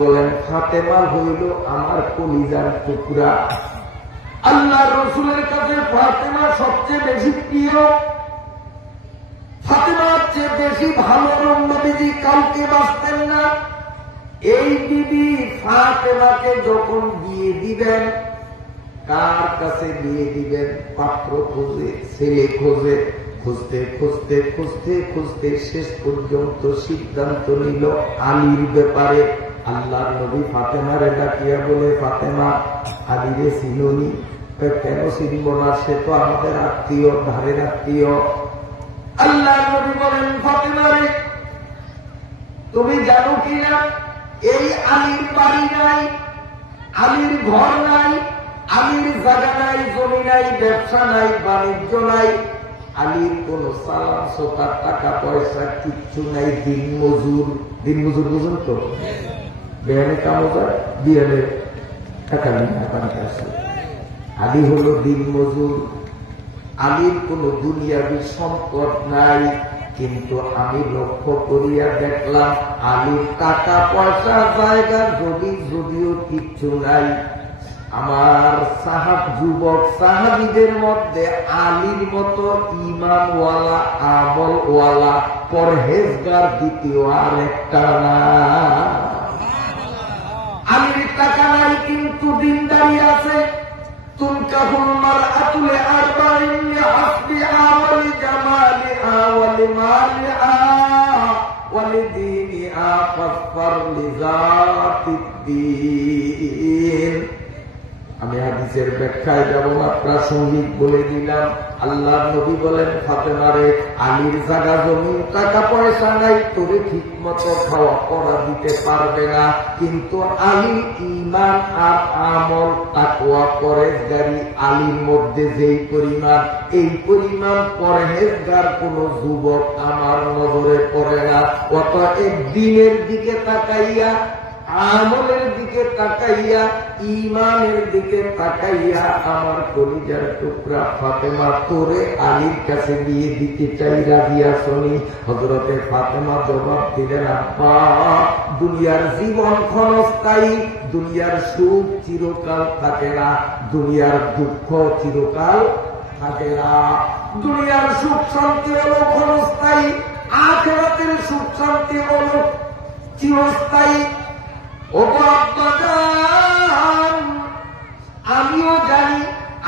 বলেন ফাতেমা হইল আমার কলিজার টুকরা। আল্লাহ রসুলের কাছে ফাতেমা সবচেয়ে বেশি প্রিয়। ফাতেমার চেয়ে বেশি ভালো নবীজি কাউকে বাঁচতেন না। এই বিবি ফাতেমাকে যখন বিয়ে দিবেন, কার কাছে বিয়ে দিবেন? পাত্র খোঁজে, ছেলে খোঁজে, খুঁজতে খুঁজতে খুঁজতে খুঁজতে শেষ পর্যন্ত সিদ্ধান্ত নিল আলীর ব্যাপারে। আল্লাহর নবী ফাতেমারে ডাকিয়া বলে, ফাতেমা, আলীরে চিনুনি? কেন চিনব না? সে তো আমাদের আত্মীয়, ধারের আত্মীয়। আল্লাহর নবী বলেন, ফাতেমারে তুমি জানো কিনা এই আলীর বাড়ি নাই, আলীর ঘর নাই, আলীর জায়গা নাই, জমি নাই, ব্যবসা নাই, বাণিজ্য নাই, আলীর কোন সালাম সোতার টাকা পয়সা কিচ্ছু নাই। দিন মজুর, দিন মজুর বুঝুন তো, বেয়ানে কামজার বিয়ানে টাকা নিয়ে পানিতে আসে। আলী হল দিন মজুর। আলীর কোন দুনিয়াবি সম্পদ নাই, কিন্তু আমি লক্ষ্য করিয়া দেখলাম আলীর টাকা পয়সা জায়গা যদিও কিচ্ছু নাই। আমার যুবক সাহাবীদের মধ্যে আলীর মতো ঈমানওয়ালা, আমলওয়ালা, পরহেজগার দ্বিতীয় আর একটা না। আলীর টাকা নাই কিন্তু দিনদারি আছে। তুনকাহুল মারআতু লিআরবাইন লিহাসবিহা ওয়া লিজামালিহা ওয়া লিমালিহা ওয়া লিদীনিহা ফাসফার লিযাতিদ্দীন। আমি হাদিসের ব্যাখ্যায় যাব না, প্রাসঙ্গিক বলে দিলাম। আল্লাহ নবী বলেন, ফাতেমারে আলীর জায়গা জমি টাকা পয়সা নাই, তোরে ঠিক মতো খাওয়া পড়া দিতে পারবে না, কিন্তু আলী ঈমান আর আমল তাকওয়া পরহেজগারি আলীর মধ্যে যেই পরিমাণ, এই পরিমাণ পরহেজগার কোন যুবক আমার নজরে পড়ে না। অতএব দিনের দিকে তাকাইয়া, আমলের দিকে তাকাইয়া, ঈমানের দিকে তাকাইয়া আমার কলিজার টুকরা ফাতেমা তোরে আলীর কাছে বিয়ে দিতে চাই, রাজি আছনি? হযরতে ফাতেমা জবাব দিলেন, আব্বা, দুনিয়ার জীবন ক্ষণস্থায়ী, দুনিয়ার সুখ চিরকাল থাকে না, দুনিয়ার দুঃখ চিরকাল থাকে না। দুনিয়ার সুখ শান্তি হলো ক্ষণস্থায়ী, আখিরাতের সুখ শান্তি হলো চিরস্থায়ী। আমিও জানি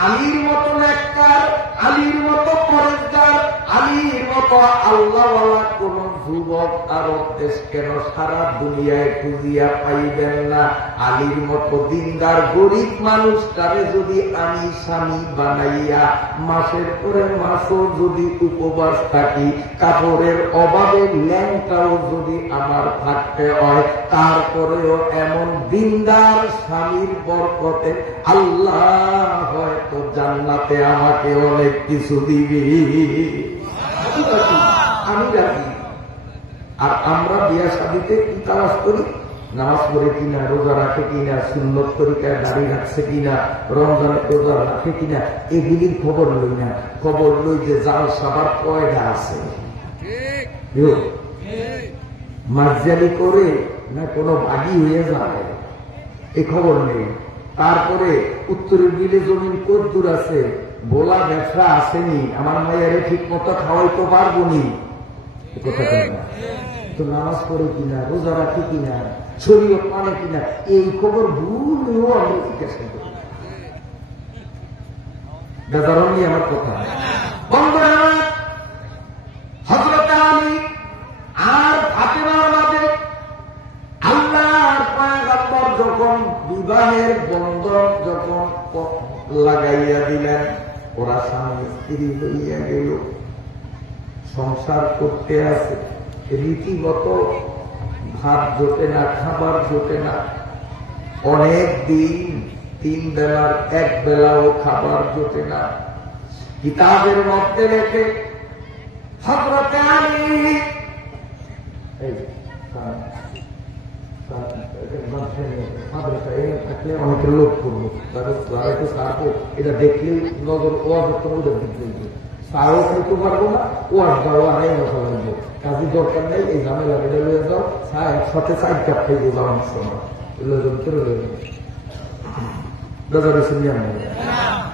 আলীর মতো নেককার, আলীর মতো পরেজগার, আলীর মতো আল্লাহওয়ালা কোন যুবক আর দেশ কেন সারা দুনিয়ায় খুঁজিয়া পাইবেন না। আলীর মতো দিনদার গরিব মানুষটারে যদি আমি স্বামী বানাইয়া মাসের পরে মাসও যদি উপবাস থাকি, কাপড়ের অভাবে ল্যাংটাও যদি আমার থাকতে হয়, তারপরেও এমন দিনদার স্বামীর বরকতে আল্লাহ হয়তো জান্নাতে আমাকে অনেক কিছু দিবি। আমি রাজি। আর আমরা বিয়া শাদীতে কি তালাশ করি? নামাজ পড়ে কিনা, রোজা রাখে কিনা, সুন্নত তরিকায় দাড়ি রাখছে কিনা, রমজানে রোজা রাখে কিনা, এগুলির খবর লই না। খবর লই যে জাল সাবার কয়টা আছে, মার্জালি করে না কোনো ভাগি হয়ে যায়, এ খবর নেই। তারপরে উত্তরের বিলে জমিন কত দূর আছে, বোলা ব্যবসা আসেনি, আমার মায়ের ঠিক মতো খাওয়াইতে পারবো নি, তো নামাজ পড়ে কিনা, রোজা রাখি কিনা, শরীয়ত মানে কিনা, এই খবর ভুলেও আমরা জিজ্ঞাসা করি। বেজারণই আমার কথা। বন্ধুরা, হযরত আলী আর ফাতেমার মাঝে আল্লাহর পয়গম্বর যখন বিবাহের বন্ধন যখন লাগাইয়া দিলেন, ওরা স্বামী স্ত্রী হইয়া গেল, সংসার করতে আছে। রীতিগত ভাত জোটে না, খাবার জোটে না, অনেক দিন 3 বেলার 1 বেলাও খাবার জোটে না। কিতাবের মধ্যে লেখে হযরত আলী অনেকের লোক করবো, এটা দেখলেই নজর ওয়াজ চাও খাইতে পারবো না, ও আসবাও আড়াই বসা লাগবে, কাজী দরকার নেই, এই ঝামেলা বেড়ে লয়ে যাও, চা একসাথে 4 কাপ খাইতে যাওয়ার সময়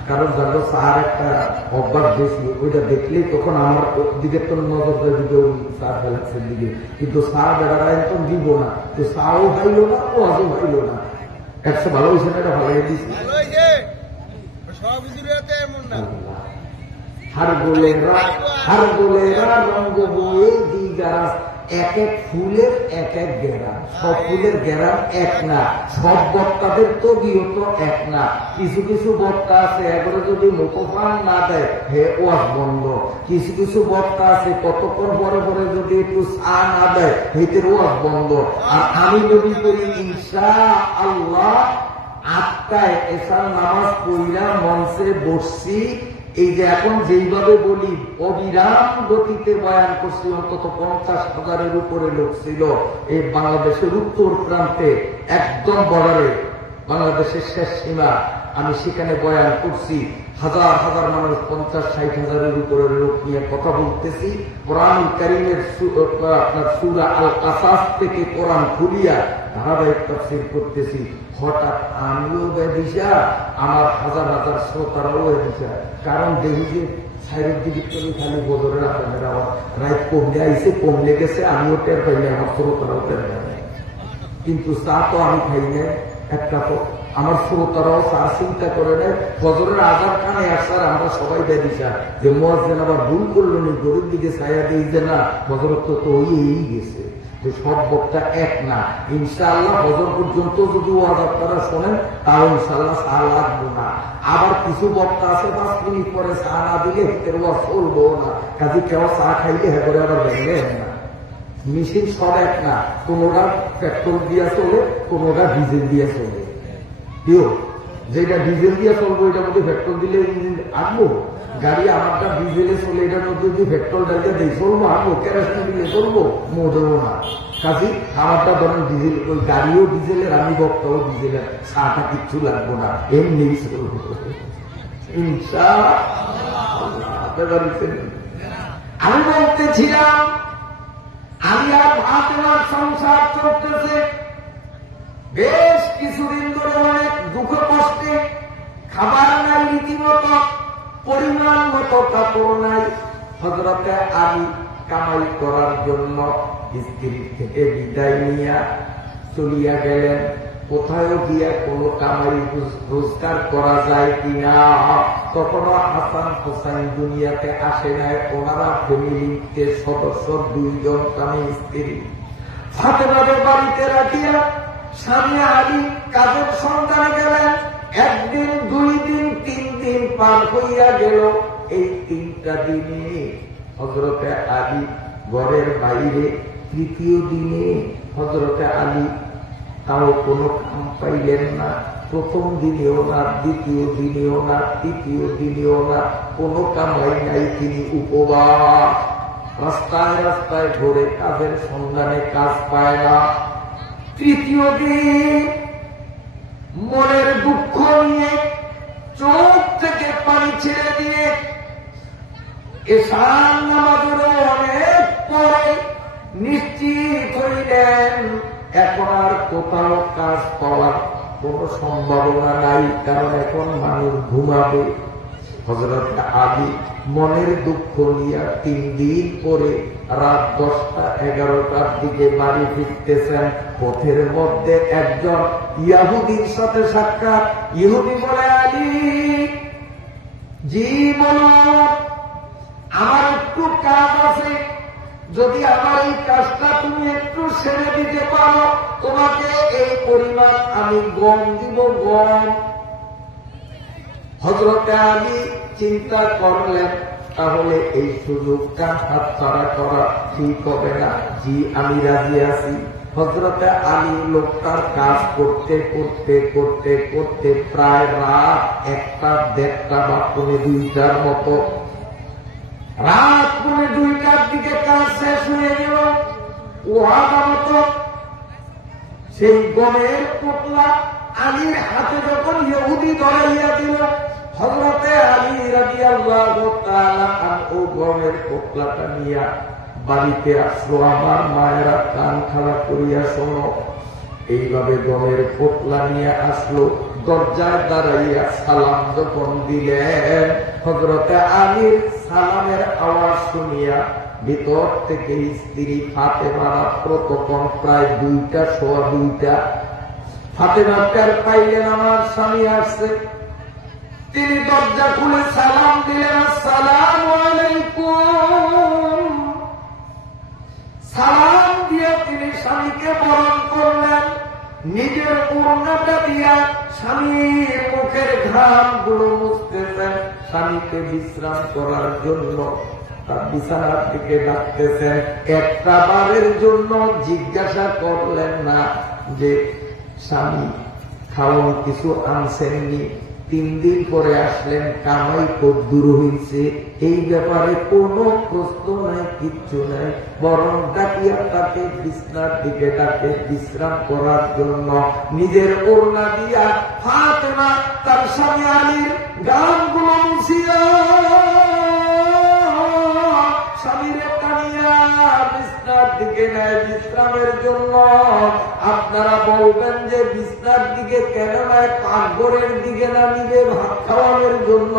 কারণ জানো চার একটা অভ্যাস বেশি, ওইটা দেখলেই তখন আমার দিকে তো নজর দিবে ওই চা ফেলাক্সের দিকে, কিন্তু চা বেড়ারা একদম দিব না, তো চাও খাইল না, ও আজও খাইল না, একশো ভালো হয়েছে না, এটা ভালো হয়ে দিচ্ছি। হার গোলেরা রঙ্গ বয়ে দি গাছ, এক এক ফুলের এক এক গেরাম, সব ফুলের গেরাম এক না, সব বক্তাদের তো বিহত এক না, কিছু কিছু বক্তা আছে একবারে যদি মুখোপান না দেয় হে ওয়াজ বন্ধ, কিছু কিছু বক্তা আছে কতক্ষণ পরে পরে যদি একটু চা না দেয় হেতের ওয়াজ বন্ধ। আর আমি যদি করি ইনশাআল্লাহ 8টায় এসার নামাজ পড়িয়া মঞ্চে বসছি, এই যে এখন যেইভাবে বলি অবিরাম গতিতে বয়ান করছি, অন্তত 50,000-এর উপরে লোক ছিল এই বাংলাদেশের উত্তর প্রান্তে, একদম বর্ডারে, বাংলাদেশের শেষ সীমা, আমি সেখানে বয়ান করছি, হাজার হাজার মানুষ, 50-60,000-এর উপরে লোক নিয়ে কথা বলতেছি, কোরআন কারীমের আপনার সূরা আল কাসাস থেকে কোরআন খুলিয়া ধারাবাহিক তাফসীর করতেছি। হঠাৎ আমিও বেদিশা, আমার হাজার হাজার শ্রোতারাও বেদিশা, কারণ দেখি যে সাইডের দিকে খালি বদরের আপনারা রাত কমলে আইসে, কমলে গেছে, আমিও টের পাইনি, আমার শ্রোতারাও টের পাই, কিন্তু চা তো আমি খাই না একটা, তো আমার শ্রোতারাও চা চিন্তা করে নেয়, ফজরের আজান কানে আসার আমরা সবাই বেদিশা যে মুয়াজ্জিন আবার ভুল করলো নি, গরুর দিকে ছায়া দিই যে না ফজর তো হয়েই গেছে, সব বক্তা এক না। ইনশাআল্লাহ ফজর পর্যন্ত যদি ওয়াজ আপনারা শোনেন তাহলে ইনশাআল্লাহ চা লাগবো না। আবার কিছু বক্তা আছে 5 মিনিট পরে চা না দিলে হিতের ওয়াজ চলবো না, কাজে কেউ চা খাইলে হ্যাঁ করে আবার ভেঙে না। মেশিন সব এক না, কোনোটা পেট্রোল দিয়া চলে, কোনোটা ডিজেল দিয়া চলে, কেউ যেটা ডিজেল দিয়া চলবো এটার মধ্যে পেট্রোল দিলে আনবো, গাড়ি আমারটা ডিজেলে চলে, এটার মধ্যে যদি পেট্রোল ডালিয়ে দিই চলবো, আনবো, কেরোসিন দিলে চলবো, মোটেও না। কাজে আমারটা ধরেন ডিজেল, ওই গাড়িও ডিজেলের, আমি বক্তাও ডিজেলের, চাটা কিচ্ছু লাগবো না, এমনি চলবো ইনশাআল্লাহ। আমি বলতেছিলাম আমি আর ফাতেমার সংসার চলতেছে বেশ কিছুদিন ধরে, অনেক দুঃখ কষ্টে, খাবার নাই রীতিমতো, পরিমাণ মতো কাপড় নাই। হযরতে আলী কামাই করার জন্য স্ত্রীর থেকে বিদায় নিয়ে চলিয়া গেলেন, কোথায় গিয়া কোনো কামাই রোজগার করা যায় কিনা। তখনও হাসান হোসাইন দুনিয়াতে আসে নাই, ওনারা ফ্যামিলিতে সদস্য 2 জন স্বামী স্ত্রী। ফাতেমাদের বাড়িতে রাখিয়া স্বামী আলী কাজের সন্ধানে গেলেন। 1 দিন 2 দিন 3 দিন পার হইয়া গেল। এই 3টা দিনে হযরতে আলী ঘরের বাইরে, 3য় দিনে হযরতে আলী তাও কোনো কাম পাইলেন না। 1ম দিনেও না, 2য় দিনেও না, 3য় দিনেও না, কোনো কামাই নাই, তিনি উপবাস। রাস্তায় রাস্তায় ঘুরে কাজের সন্ধানে, কাজ পায় না। 3য় দিন মনের দুঃখ নিয়ে চোখ থেকে পানি ছেড়ে দিয়ে এশার নামাজেরও অনেক পরে নিশ্চিত হইলেন এখন আর কোথাও কাজ পাওয়ার কোন সম্ভাবনা নাই, কারণ এখন মানুষ ঘুমাবে। হযরত আলী মনের দুঃখ নিয়ে 3 দিন পরে রাত 10টা-11টার দিকে বাড়ি ফিরতেছেন। পথের মধ্যে একজন ইহুদির সাথে সাক্ষাৎ। ইহুদি বলে, আলী জি বলুন, আমার একটু কাজ আছে, যদি আমার এই কাজটা তুমি একটু সেরে দিতে পারো, তোমাকে এই পরিমাণ আমি গম দিব, গম। হযরতে আলী চিন্তা করলেন, তাহলে এই সুযোগটা হাতছাড়া করা ঠিক হবে না। জি আমি রাজি আছি। হযরতে আলী লোকটার কাজ করতে করতে করতে করতে প্রায় রাত 1টা-1:30 বা 2টার মতো, রাত 2টার দিকে কাজ শেষ হয়ে গেল। ওয়াদা মতো সেই গমের পোটলা আলীর হাতে যখন ইহুদি ধরাইয়া দিল, হযরতে আলী রাদিয়াল্লাহু তাআলা আনহু গমের পোটলাটা নিয়ে বাড়িতে আসলো। আমার মায়েরা কান খাড়া করিয়া শোনো, এইভাবে গমের পোটলা নিয়ে আসলো। দরজায় দাঁড়াইয়া সালাম যখন দিলেন, হযরতে আলীর সালামের আওয়াজ শুনিয়া ভিতর থেকে স্ত্রী ফাতেমা তখন প্রায় 2টা সোয়া 2টা। ফাতেমা কার পাইলেন আমার স্বামী আসছে। তিনি দরজা খুলে সালাম দিলেন, আসসালামু আলাইকুম। সালাম দিয়ে তিনি স্বামীকে বরণ করলেন। নিজের ওড়নাটা দিয়া স্বামীর মুখের ঘাম গুলো মুছতেছেন। স্বামীকে বিশ্রাম করার জন্য তার বিছানার দিকে ডাকতেছেন। একটা বারের জন্য জিজ্ঞাসা করলেন না যে স্বামী খাওয়ান কিছু আনছেননি, 3 দিন পরে আসলেন, কামাই কদ্দুর হয়েছে, এই ব্যাপারে কোনো প্রশ্ন নাই, কিচ্ছু নাই। বরং ডাকিয়া তাকে বিছনার দিকে ডাকে বিশ্রাম করার জন্য। নিজের ওড়না দিয়া ফাতেমা তার স্বামী আলীর গানগুলো মুছিয়া স্বামীরে টানিয়া বিছনার দিকে নেয় বিশ্রামের জন্য। আপনারা বলবেন যে বিছনার দিকে কেন নয়, পাকঘরের দিকে না নিবে ভাত খাওয়ানোর জন্য?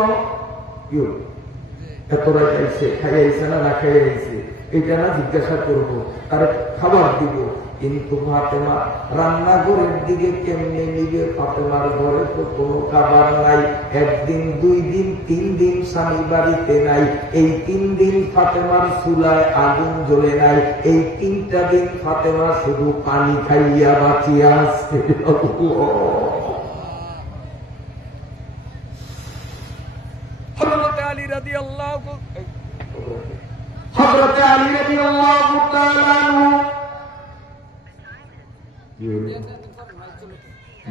এত রাত আইছে, খাইয়াইছে না খাইয়াইছে এটা না জিজ্ঞাসা করবো, তার খাবার দিব। কিন্তু ফাতেমা রান্নাঘরের দিকে কেমনে নিবে? ফাতেমার ঘরে তো কোনো খাবার নাই। 1 দিন 2 দিন 3 দিন স্বামী বাড়িতে নাই। এই 3 দিন ফাতেমার চুলায় আগুন জ্বলে নাই। এই 3টা দিন ফাতেমা শুধু পানি খাইয়া বাঁচিয়া আসছে। হযরতে আলী রাদিয়াল্লাহু তাআলা আনহু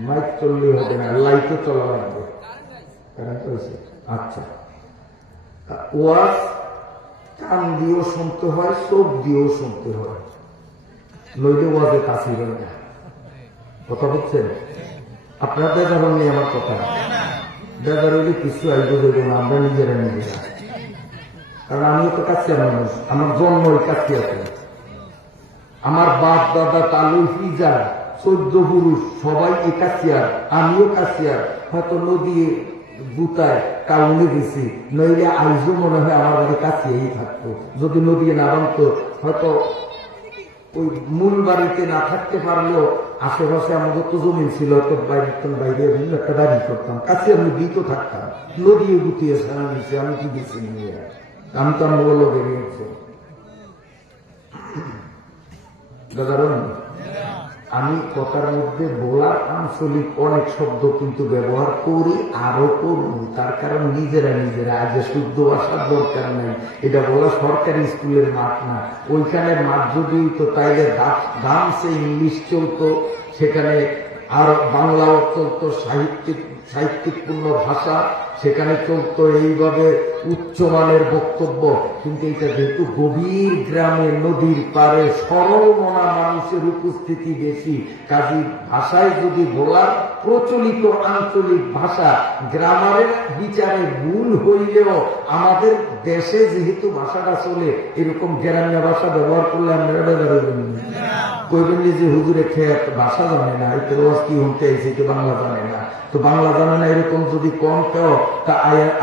মাইক চললে হবে না, লাইটও চলা লাগবে। আচ্ছা, ওয়াজ কান দিয়েও শুনতে হয়, চোখ দিয়েও শুনতে হয়, নইলে ওয়াজে কাছে হয় না। কথা বুঝছেন? আপনার বেজার নেই আমার কথা, বেজার হইলে কিছু আইবো দেবো না, আমরা নিজেরা নিজেরা। কারণ আমিও তো কাছিয়ার মানুষ, আমার জন্ম ওই কাছিয়াতে। আমার বাপ দাদা তালু ফিজা 14 পুরুষ সবাই এই কাছিয়ার, আমিও কাছিয়ার। হয়তো নদী বুতায় কাউনে গেছি, নইলে আইজও মনে হয় আমার বাড়ি কাছিয়াই থাকতো। যদি নদী না বানতো হয়তো ওই মূল বাড়িতে না থাকতে পারলেও আশেপাশে আমাদের তো জমি ছিল, তো বাইরে বিভিন্ন একটা বাড়ি করতাম, কাছে আমি দিত থাকতাম। নদী গুটিয়ে সারা নিচে আমি কি গেছি নিয়ে, আমি তো আমার বলো বেরিয়েছি। আমি কথার মধ্যে বলার আঞ্চলিক অনেক শব্দ কিন্তু ব্যবহার করি, আরো করব। তার কারণ নিজেরা নিজেরা আজ শুদ্ধ ভাষার দরকার নাই। এটা বলা সরকারি স্কুলের মাঠ না, ওইখানে মাঠ যদি তো তাইলে ডান্সে ইংলিশ চলতো, সেখানে আর বাংলাও চলতো, সাহিত্যিকপূর্ণ ভাষা সেখানে চলতো, এইভাবে উচ্চমানের বক্তব্য। কিন্তু এটা যেহেতু গভীর গ্রামে নদীর পারে সরল মনা মানুষের উপস্থিতি বেশি, কাজী ভাষায় যদি বলার প্রচলিত আঞ্চলিক ভাষা গ্রামারের বিচারে ভুল হইলেও আমাদের দেশে যেহেতু ভাষাটা চলে, এরকম গ্রামীয় ভাষা ব্যবহার করলে আমরা কইবেন যে হুজুরে খেয়ে ভাষা জানে না, এতে রোজ কি হতে আইছে, এটা বাংলা জানে না। তো বাংলা জানে না এরকম যদি কম কেউ, তা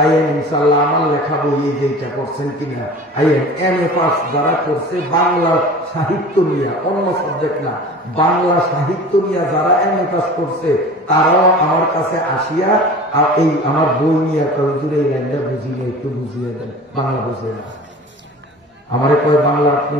আইএন ইনশাল্লাহ আমার লেখা বই যে এটা করছেন কিনা, আইএন MA পাস যারা করছে বাংলা সাহিত্য নিয়ে, অন্য সাবজেক্ট না, বাংলা সাহিত্য নিয়ে যারা MA পাস করছে তারাও আমার কাছে আসিয়া আর এই আমার বই নিয়ে হুজুরে এই লাইনটা বুঝিয়ে একটু বুঝিয়ে দেন, বাংলা বুঝিয়ে না। আমারে কয় বাংলা আপনি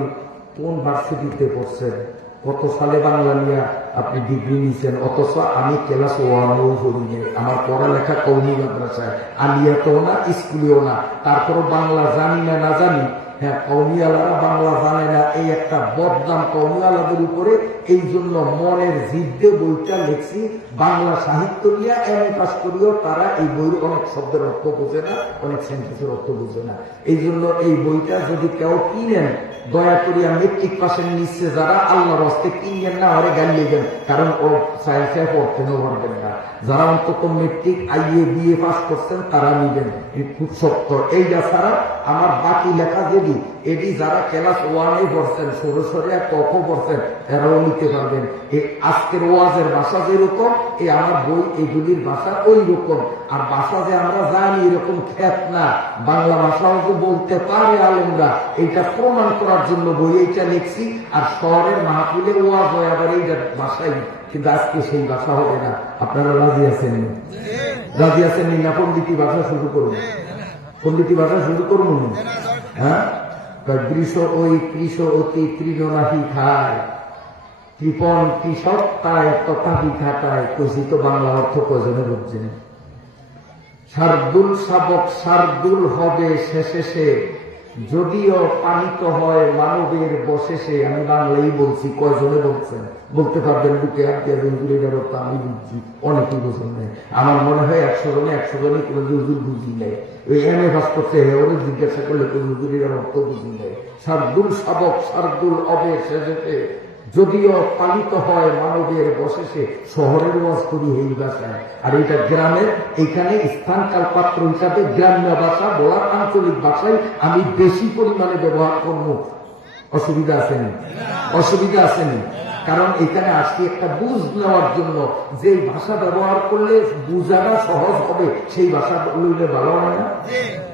কোন ভার্সিটিতে পড়ছেন, কত সালে বাংলা নিয়ে আপনি ডিগ্রি নিয়েছেন, অথচ আমি ক্লাস 1ও করি নাই, আমার পড়ালেখা কওমি মাদ্রাসায়, আলিয়াতেও না স্কুলেও না, তারপরও বাংলা জানি না, না জানি। হ্যাঁ, কওমিওয়ালারা বাংলা জানে না, এই একটা বদনাম কওমিওয়ালাদের উপরে। এই জন্য মনের জিদ্দে বইটা লিখছি, বাংলা সাহিত্য নিয়ে MA পাস করিও তারা এই বইয়ের অনেক শব্দের অর্থ বোঝে না, অনেক সেন্টেন্সের অর্থ বোঝে না। এই জন্য এই বইটা যদি কেউ কিনেন দয়া করিয়া মেট্রিক পাশের নিচ্ছে যারা আল্লাহর হস্তে কিনবেন না আরে গাল নেবেন, কারণ ও সায়েন্সে পড়তেও পারবেন না। যারা অন্তত মেট্রিক আইএ বিএ পাস করছেন তারা নিবেন, খুব শক্ত। এইটা ছাড়া আমার বাকি লেখা যেটি এটি যারা ক্লাস 1-এ পড়ছেন, সরে কখ পড়ছেন, এরাও নিতে পারবেন। এই আজকের ওয়াজের ভাষা যেরকম, এই আমার বই এগুলির ভাষা ওই রকম। আর ভাষা যে আমরা জানি এরকম খ্যাত না, বাংলা ভাষাও যে বলতে পারে আলেমরা, এইটা প্রমাণ করার জন্য বই এইটা লিখছি। আর শহরের মাহফিলে ওয়াজ হয় আবার এইটার ভাষাই, কিন্তু আজকে সেই ভাষা হবে না। আপনারা রাজি আছেন? রাজি আছেন না? পণ্ডিতি ভাষা শুরু করুন, পণ্ডিতি ভাষা শুরু করুন। হ্যাঁ, গ্রীষ ওই কৃষ অতি তৃণ নাহি খায়, কৃপন কৃষক তায় তথাপি খাটায়। কইছি তো বাংলা অর্থ কয়জনে বুঝছেন? শার্দুল শাবক শার্দুল হবে শেষে সে, যদিও পানিত হয় মানবের বশেষে। আমি বাংলাই বলছি, কয়জনে বলছেন বলতে পারবেন? বুকে হাত দিয়ে অর্থ আমি বুঝছি, অনেকেই বোঝেন নাই। আমার মনে হয় 100 জনে কোনো হুজুর বুঝি নেই। ওই এম এ পাস করতে ওরা জিজ্ঞাসা করলে কোন হুজুরের অর্থ বুঝি নেই। শার্দুল শাবক শার্দুল হবে শেষে, যদিও পালিত হয় মানবের বশেষে। শহরের ওয়াজ করি এই ভাষায়, আর এটা গ্রামের, এখানে স্থানকাল পাত্র হিসাবে গ্রাম্য ভাষা বলার আঞ্চলিক ভাষায় আমি বেশি পরিমাণে ব্যবহার করব। অসুবিধা আসেনি? অসুবিধা আসেনি? কারণ এখানে আসছি একটা বুঝ নেওয়ার জন্য। যে ভাষা ব্যবহার করলে বুঝাটা সহজ হবে সেই ভাষা বললে ভালো হয় না?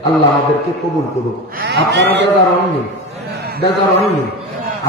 আল্লাহ আমাদেরকে কবুল করুক। আপনারা বেজার হননি? বেজার হননি?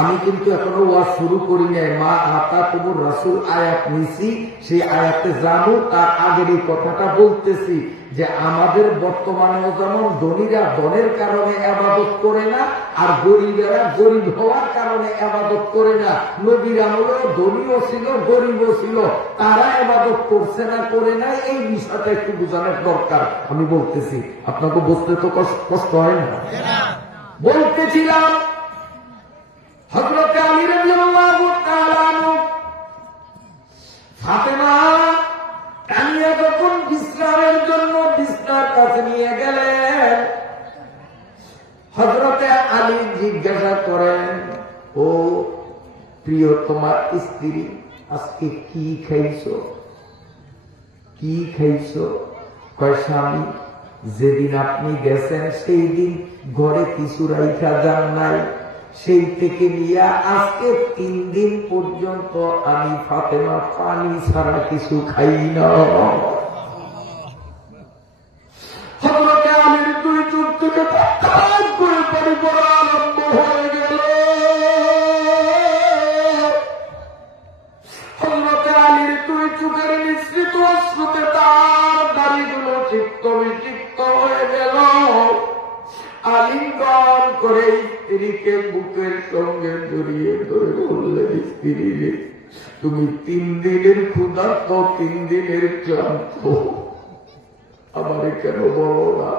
আমি কিন্তু এখনো ওয়াজ শুরু করি নাই। মা আতা কবুর রাসূল আয়াত নিছি, সেই আয়াতে জানো তার আগের এই কথাটা বলতেছি যে আমাদের বর্তমানেও যেমন ধনীরা ধনের কারণে ইবাদত করে না, আর গরিবেরা গরিব হওয়ার কারণে ইবাদত করে না। নবীর আমলে ধনীও ছিল গরিবও ছিল, তারা ইবাদত করছে না করে না, এই বিষয়টা একটু বোঝানোর দরকার। আমি বলতেছি, আপনাকে বুঝতে তো কষ্ট হয় না? বলতেছিলাম হযরত আলী রাদিয়াল্লাহু তাআলা আনহু ফাতেমা কানিয়া যখন বিশ্রামের জন্য বিছনার কাছে নিয়ে গেলেন, হযরত আলী জিজ্ঞাসা করেন, ও প্রিয় তোমার স্ত্রী, আজকে কি খাইছো? কি খাইছো? কয় স্বামী, যেদিন আপনি গেছেন সেই দিন ঘরে কিছু রাইখা যান নাই, সেই থেকে নিয়ে আজকে 3 দিন পর্যন্ত আমি ফাতেমা পানি ছাড়া কিছু খাই না। হযরত আলীর 2 চোখ থেকে কাজ করে পানি পড়া আরম্ভ হয়ে গেল। হযরত আলীর 2 চোখের মিশ্রিত অশ্রুতে তার দাড়িগুলো চিত্ত বিচিত্ত হয়ে গেল। আলিঙ্গন করে স্ত্রীকে বুকের সঙ্গে জড়িয়ে ধরে বললেন, স্ত্রী রে, তুমি 3 দিনের ক্ষুধার্ত, 3 দিনের ক্লান্ত, আমারে কেন বলো না?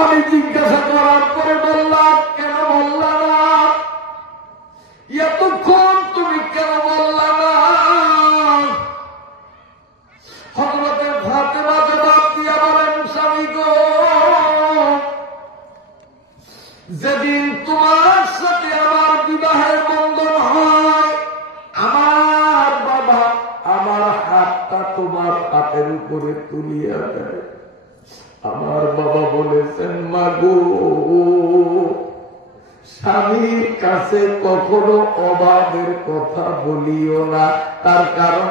আমি জিজ্ঞাসা করার পরে বললাম, কেন বললা না? এতক্ষণ তুমি কেন বললা না? হযরতে ফাতেমা জবাব দিয়া বলেন, স্বামী গো, যেদিন তোমার সাথে আমার বিবাহের বন্ধন হয়, আমার বাবা আমার হাতটা তোমার হাতের উপরে তুলিয়া দেয়। আমার বাবা বলেছেন, মা গো, স্বামীর কাছে কখনো অভাবের কথা বলিও না। তার কারণ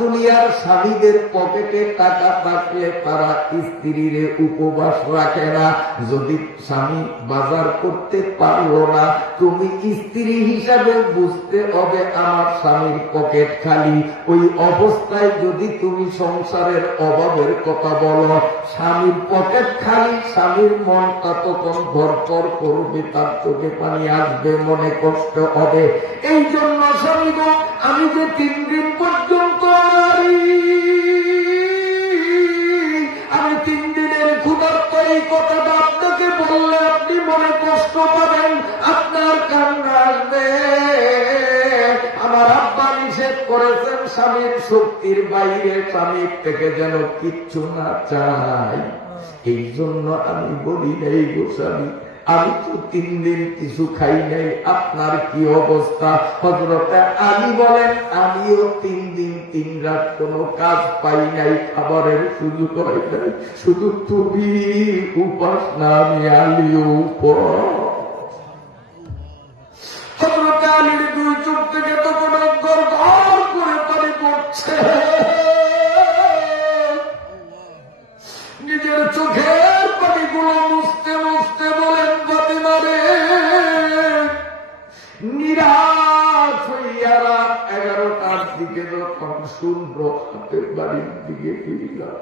দুনিয়ার স্বামীদের পকেটে টাকা থাকলে তারা স্ত্রীর উপবাস রাখে না। যদি স্বামী বাজার করতে পারলো না, তুমি স্ত্রী হিসাবে বুঝতে হবে আমার স্বামীর পকেট খালি। ওই অবস্থায় যদি তুমি সংসারের অভাবের কথা বলো, স্বামীর পকেট খালি, স্বামীর মনটা তখন ধরপড় করবে, তার চোখে পানি আসবে, মনে কষ্ট হবে। এই জন্য স্বামী গো, আমি যে 3 দিন পর্যন্ত আমি 3 দিনের ক্ষুধার্ত, এই কথাটা আপনাকে বললে আপনি মনে কষ্ট পাবেন, আপনার কান্না আসবে। আমার আব্বা নিষেধ করেছেন স্বামীর শক্তির বাইরে স্বামীর থেকে যেন কিচ্ছু না চাই। এই জন্য আমি বলি নাই গো স্বামী, আমি তো 3 দিন কিছু খাই নাই, আপনার কি অবস্থা? হযরতে আলী বলেন, আমিও 3 দিন 3 রাত কোনো কাজ পাই নাই, খাবারের সুযোগ হয় নাই, শুধু তুমি উপাস না, আমি আলীও উপাস। হযরতে আলীর 2 চোখ থেকে তখন গড় গড় করে পানি পড়ছে। নিজের চোখের পানিগুলো মুছতে মুছতে বলেন, ফাতেমা রে, নিরাশ হইয়া রাত 11টার দিকে যখন শূন্য হাতের বাড়ির দিকে ফিরলাম,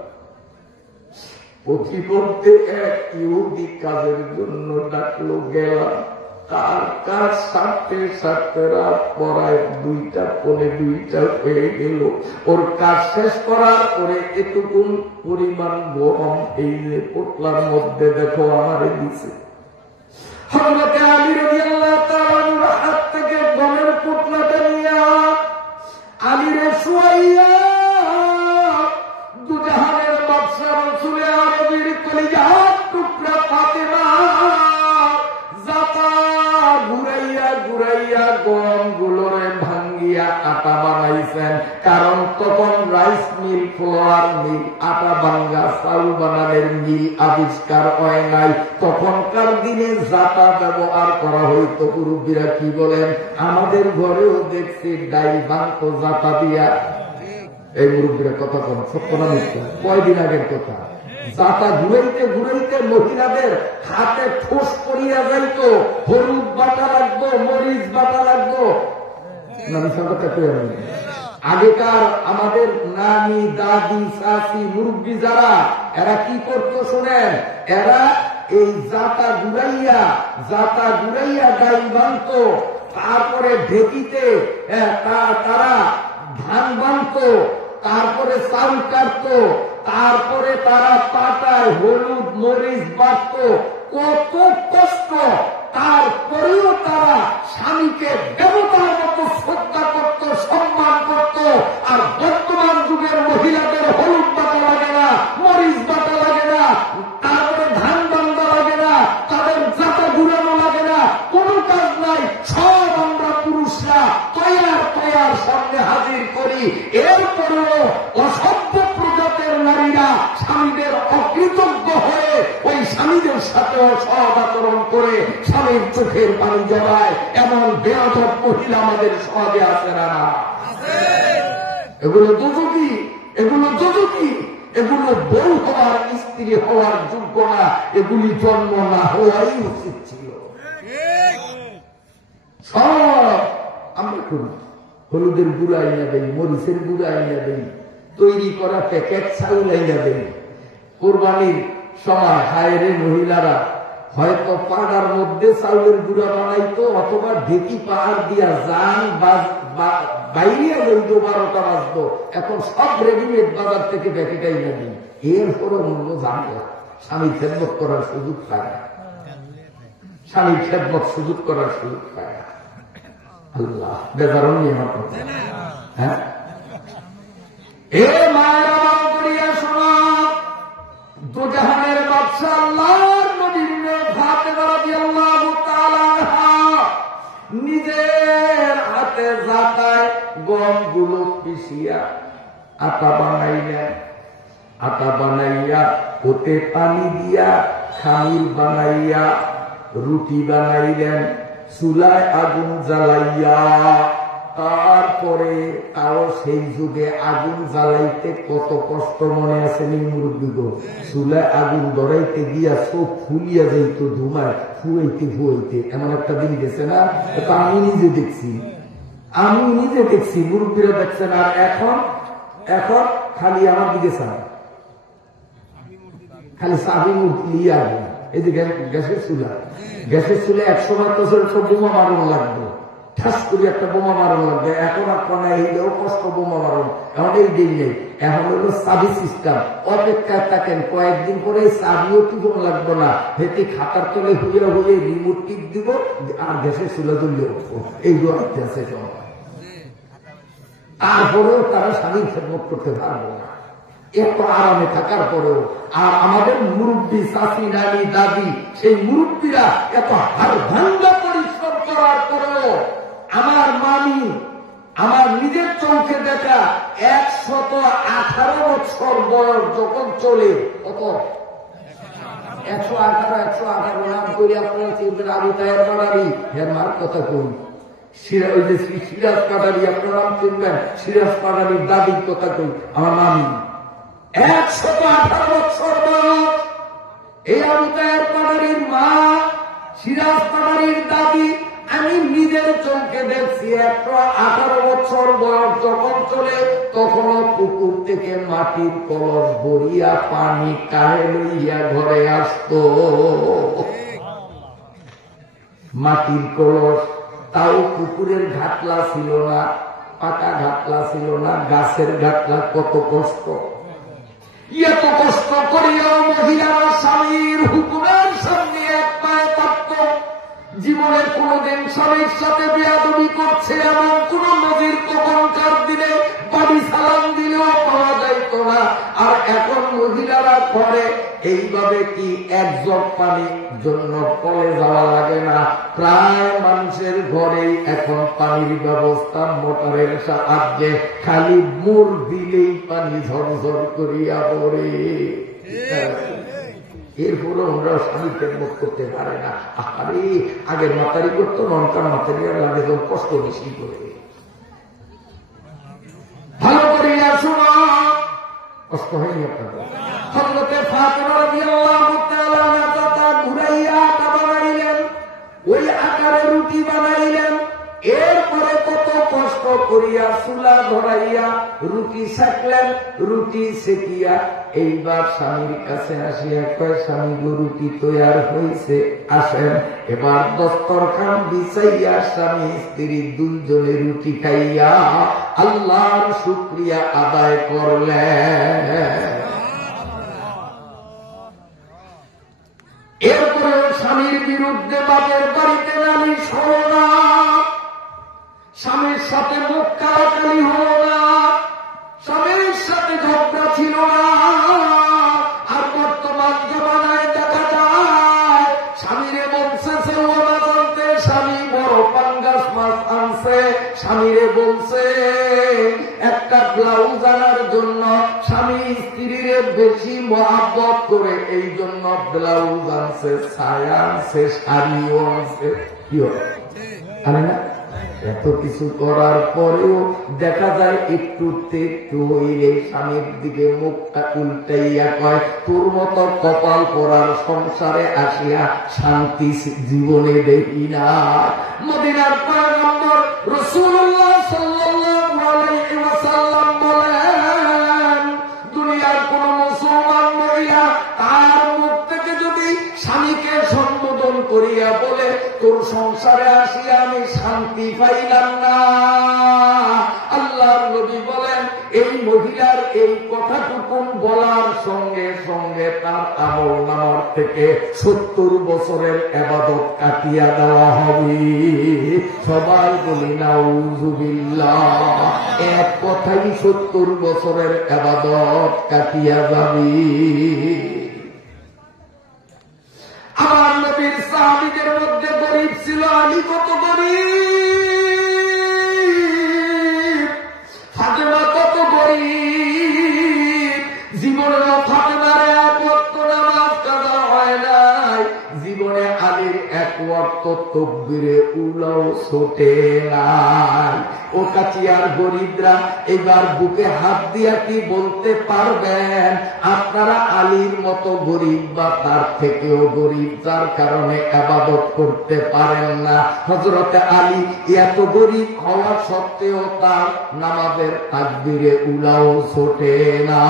প্রতিপক্ষে এক ইহুদি কাজের জন্য ডাকলো, গেলাম। তার কাজ সারতে সারতে রাত পড়ায় 2টা পৌনে 2টা হয়ে গেল। ওর কাজ শেষ করার পরে এটুকুন পরিমাণ গম এই যে পোটলার মধ্যে দেখো আমারে দিছে। হযরতে আলী রাদিয়াল্লাহু তাআলা আনহুর হাত থেকে গমের পোটলাটা নিয়ে আলীরে শুয়াইয়া দুজাহানের বাদশা রাসূলে আরবীর কলিজার টুকরা ফাতেমা ঘুরাইয়া ঘুরাইয়া গম গুলোরে ভাঙ্গিয়া আটা বানাইছেন। কারণ তখন রাইস মিল, ফ্লোয়ার মিল, আটা ভাঙ্গা চাউল বানানোর মিল আবিষ্কার হয় নাই। তখনকার দিনে জাতা ব্যবহার করা হইতো। মুরব্বীরা কি বলেন? আমাদের ঘরেও দেখছি ডাইল ভাঙতো জাতা দিয়া। এই মুরব্বীরা কথা কোন সত্য না মিথ্যা? কয়দিন আগের কথা। জাতা ঘুরাইতে ঘুরাইতে মহিলাদের হাতে ঠোস পড়িয়া যাইত। হলুদ বাটা লাগতো, মরিচ বাটা লাগতো। আগেকার আমাদের নানি, দাদি, চাচি, মুরব্বী যারা, এরা কি করতো শুনেন? এরা এই জাতা ঘুরাইয়া ডাইল বানতো, তারপরে ঢেকিতে তারা ধান বানতো, তারপরে চাউল কাটতো, তারপরে তারা পাটায় হলুদ মরিচ বাটত। কত কষ্ট, তারপরেও তারা স্বামীকে দেবতার মতো শ্রদ্ধা করত, সম্মান করত। আর বর্তমান যুগের মহিলাদের হলুদ বাটা লাগে না, মরিচ বাটা লাগে না, তারপরে ধান বান্দা লাগে না, তাদের জাতা ঘুরানো লাগে না, কোনো কাজ নাই। সব আমরা পুরুষরা তৈয়ার সামনে হাজির করি। এরপরেও অসভ্য প্রজাতের নারীরা স্বামীদের অকৃতজ্ঞ হয়ে ওই স্বামীদের সাথে সৎ আচরণ করে স্বামীর চোখের পানি জড়ায়। এমন বেয়াদব মহিলা আমাদের সমাজে আছে না? এগুলো দোজখী, এগুলো বউ হওয়ার, স্ত্রী হওয়ার যোগ্য না। এগুলি জন্ম না হওয়াই উচিত ছিল। সব আমরা করি। হলুদের গুঁড়া আইনা দেই, মরিচের গুঁড়া আইনা দেই, তৈরি করা প্যাকেট চাউল আইনা দেই। কোরবানির সময় হায়রে মহিলারা হয়তো পাড়ার মধ্যে চাউলের গুঁড়া বানাইতো, অথবা ঢেকি পাহাড় দিয়া যান বাইরিয়া বলত 12টা বাজতো। এখন সব রেডিমেড বাজার থেকে প্যাকেট আইনা দিই। এরপরও মূল্য জানে না, স্বামীর খেদমত করার সুযোগ পায় না, স্বামীর খেদমত সুযোগ করার সুযোগ পায় না। আল্লাহ বেজারণ নিয়ে আমার কথা। হ্যাঁ, এ মায়েরা করিয়া শোনা, দুজাহানের বাদশা আল্লাহর নবীর মেয়ে ফাতেমা রাদিয়াল্লাহু তাআলা নিজের হাতে জাতায় গমগুলো পিষিয়া আটা বানাইলেন। আটা বানাইয়া ওতে পানি দিয়া খামির বানাইয়া রুটি বানাইলেন। চুলায় আগুন জ্বালাইয়া, তারপরে তাও সেই যুগে আগুন জ্বালাইতে কত কষ্ট মনে আছে নি মুরব্বীগো? চুলায় আগুন ধরাইতে গিয়া চোখ ফুলিয়া যাইত ধুমায়, ফুয়াইতে এমন একটা দিন গেছে না? আমি নিজে দেখছি, মুরব্বীরা দেখছেন। আর এখন খালি আমার দিকে চান, খালি চাবি মূর্তি লিয়ে আগুন। এই যে গ্যাসের চুলা 100 বার তো বোমা মারণ লাগবে, ঠাস করে একটা বোমা মারণ লাগবে। এখন আপনার এইটাও কষ্ট বোমা মারণ, এখন এই দিন নেই। এখন হলো চাবি সিস্টেম। অপেক্ষায় থাকেন, কয়েকদিন পরে চাবিও টিপন লাগবে না, হেঁটে খাতার তলে হয়ে রিমোট টিপ দিব আর গ্যাসের চুলা তুললে উঠবো। এইগুলো আছে সব। তারপরেও তারা স্বামীর খেদমত করতে পারবো না। এত আরামে থাকার পরেও। আর আমাদের মুরব্বী, চাচি, নানি, দাদি, সেই মুরব্বীরা এত হাড় ভাঙ্গা পরিশ্রম করার পরেও আমার মামি, আমার নিজের চোখে দেখা 118 বছর বয়স যখন চলে, কত 118 নাম করি আপনারা চিনবেন। আবু তাহের পাটারি, হের মার কথা কই, ওই যে সিরাজ পাটারি আপনার নাম চিনবেন, সিরাজ পাটারির দাদির কথা কই, আমার মামি 118 বছর বয়স। এই আবু তাহের পাটারির মা, সিরাজ পাটারির দাদি, আমি নিজের চোখে দেখছি 118 বছর বয়স যখন চলে তখনও পুকুর থেকে মাটির কলস ভরিয়া পানি কাহে লইয়া ঘরে আসতো। মাটির কলস, তাও পুকুরের ঘাটলা ছিল না, পাকা ঘাটলা ছিল না, গাছের ঘাটলা। কত কষ্ট! এত কষ্ট করিয়াও মহিলারা স্বামীর হুকুমের সামনে এক পায়ে থাকত। জীবনের কোনদিন স্বামীর সাথে বেয়াদবি করছে এমন কোন নজির তখনকার দিনে বাড়ি সালাম দিলেও পাওয়া যাইত না। আর এখন মহিলারা করে এইভাবে কি এক জগ পানির জন্য কলে যাওয়া লাগে না। প্রায় মানুষের ঘরেই এখন পানির ব্যবস্থা মোটরের সাহায্যে, খালি মুর দিলেই পানি ঝরঝর করিয়া পড়ে। এরপরে আমরা স্বামীকে মুখ করতে পারে না। আরে আগের মাতারি করতো, ননকার মাতারি আর লাগে তো কষ্ট বেশি করে। ভালো করিয়া শোনা, কষ্ট হয়নি আপনাদের। হযরতে ফাতেমা রাদিয়াল্লাহু তাআলা তা ঘুরাইয়া আটা বানাইলেন, ওই আকারে রুটি বানাইলেন। এরপরে কত কষ্ট করিয়া চুলা ধরাইয়া রুটি সেকলেন। রুটি সেকিয়া এইবার স্বামীর কাছে আসিয়া কয়, স্বামী গো রুটি তৈয়ার হয়েছে, আসেন। এবার দস্তরখান বিছাইয়া স্বামী স্ত্রী দুইজনে রুটি খাইয়া আল্লাহর শুকরিয়া আদায় করলেন। এরপরে স্বামীর বিরুদ্ধে বাপের বাড়িতে নালিশ হল না, স্বামীর সাথে মুখ কালাকালি হল না, স্বামীর সাথে ঝগড়া ছিল না। আর বর্তমান জমানায় দেখা যায় স্বামীরে বলছে সেওয়া জানতে, স্বামী বড় পাঙ্গাস মাছ আনছে, স্বামীরে বলছে একটা ব্লাউজ আনার জন্য, স্বামী স্ত্রীরে বেশি মহাব্বত করে এই জন্য ব্লাউজ আনছে, ছায়া আনছে, শাড়িও আনছে। কি আনে না? এত কিছু করার পরেও দেখা যায় একটু একটু হইলে স্বামীর দিকে মুখটা উল্টাইয়া কয়, তোর মতো কপাল পরার সংসারে আসিয়া শান্তি জীবনে দেখি না। মদিনার পয়গম্বর রাসূলুল্লাহ সাল্লাল্লাহু আলাইহি ওয়াসাল্লাম বলেন, দুনিয়ার কোন মুসলমান মহিলা তার মুখ থেকে যদি স্বামীকে সম্বোধন করিয়া বলে, তোর সংসারে আসিয়া আমি শান্তি পাইলাম না, আল্লাহর নবী বলেন এই মহিলার এই কথাটুকুন বলার সঙ্গে সঙ্গে তার আমল নামার থেকে 70 বছরের ইবাদত কাটিয়া দেওয়া হবে। সবাই বলি নাউযুবিল্লাহ। এক কথাই 70 বছরের ইবাদত কাটিয়া যাবে। আমার নবীর সাহাবীদের মধ্যে গরিব ছিল। আলী কত গরিব, ফাতেমা কত গরিব। জীবনে ফাতেমার এক ওয়াক্ত নামাজ কাজা হয় নাই, জীবনে আলীর এক ওয়াক্ত তাকবীরে উলাও ছোটে নাই। ও কাচিয়ার গরিবরা এবার বুকে হাত দিয়া কি বলতে পারবেন আপনারা আলীর মতো গরিব বা তার থেকেও গরিব, যার কারণে ইবাদত করতে পারেন না? হযরতে আলী এত গরিব হওয়া সত্ত্বেও তার নামাজের তাকবীরে উলাও ছোটে না।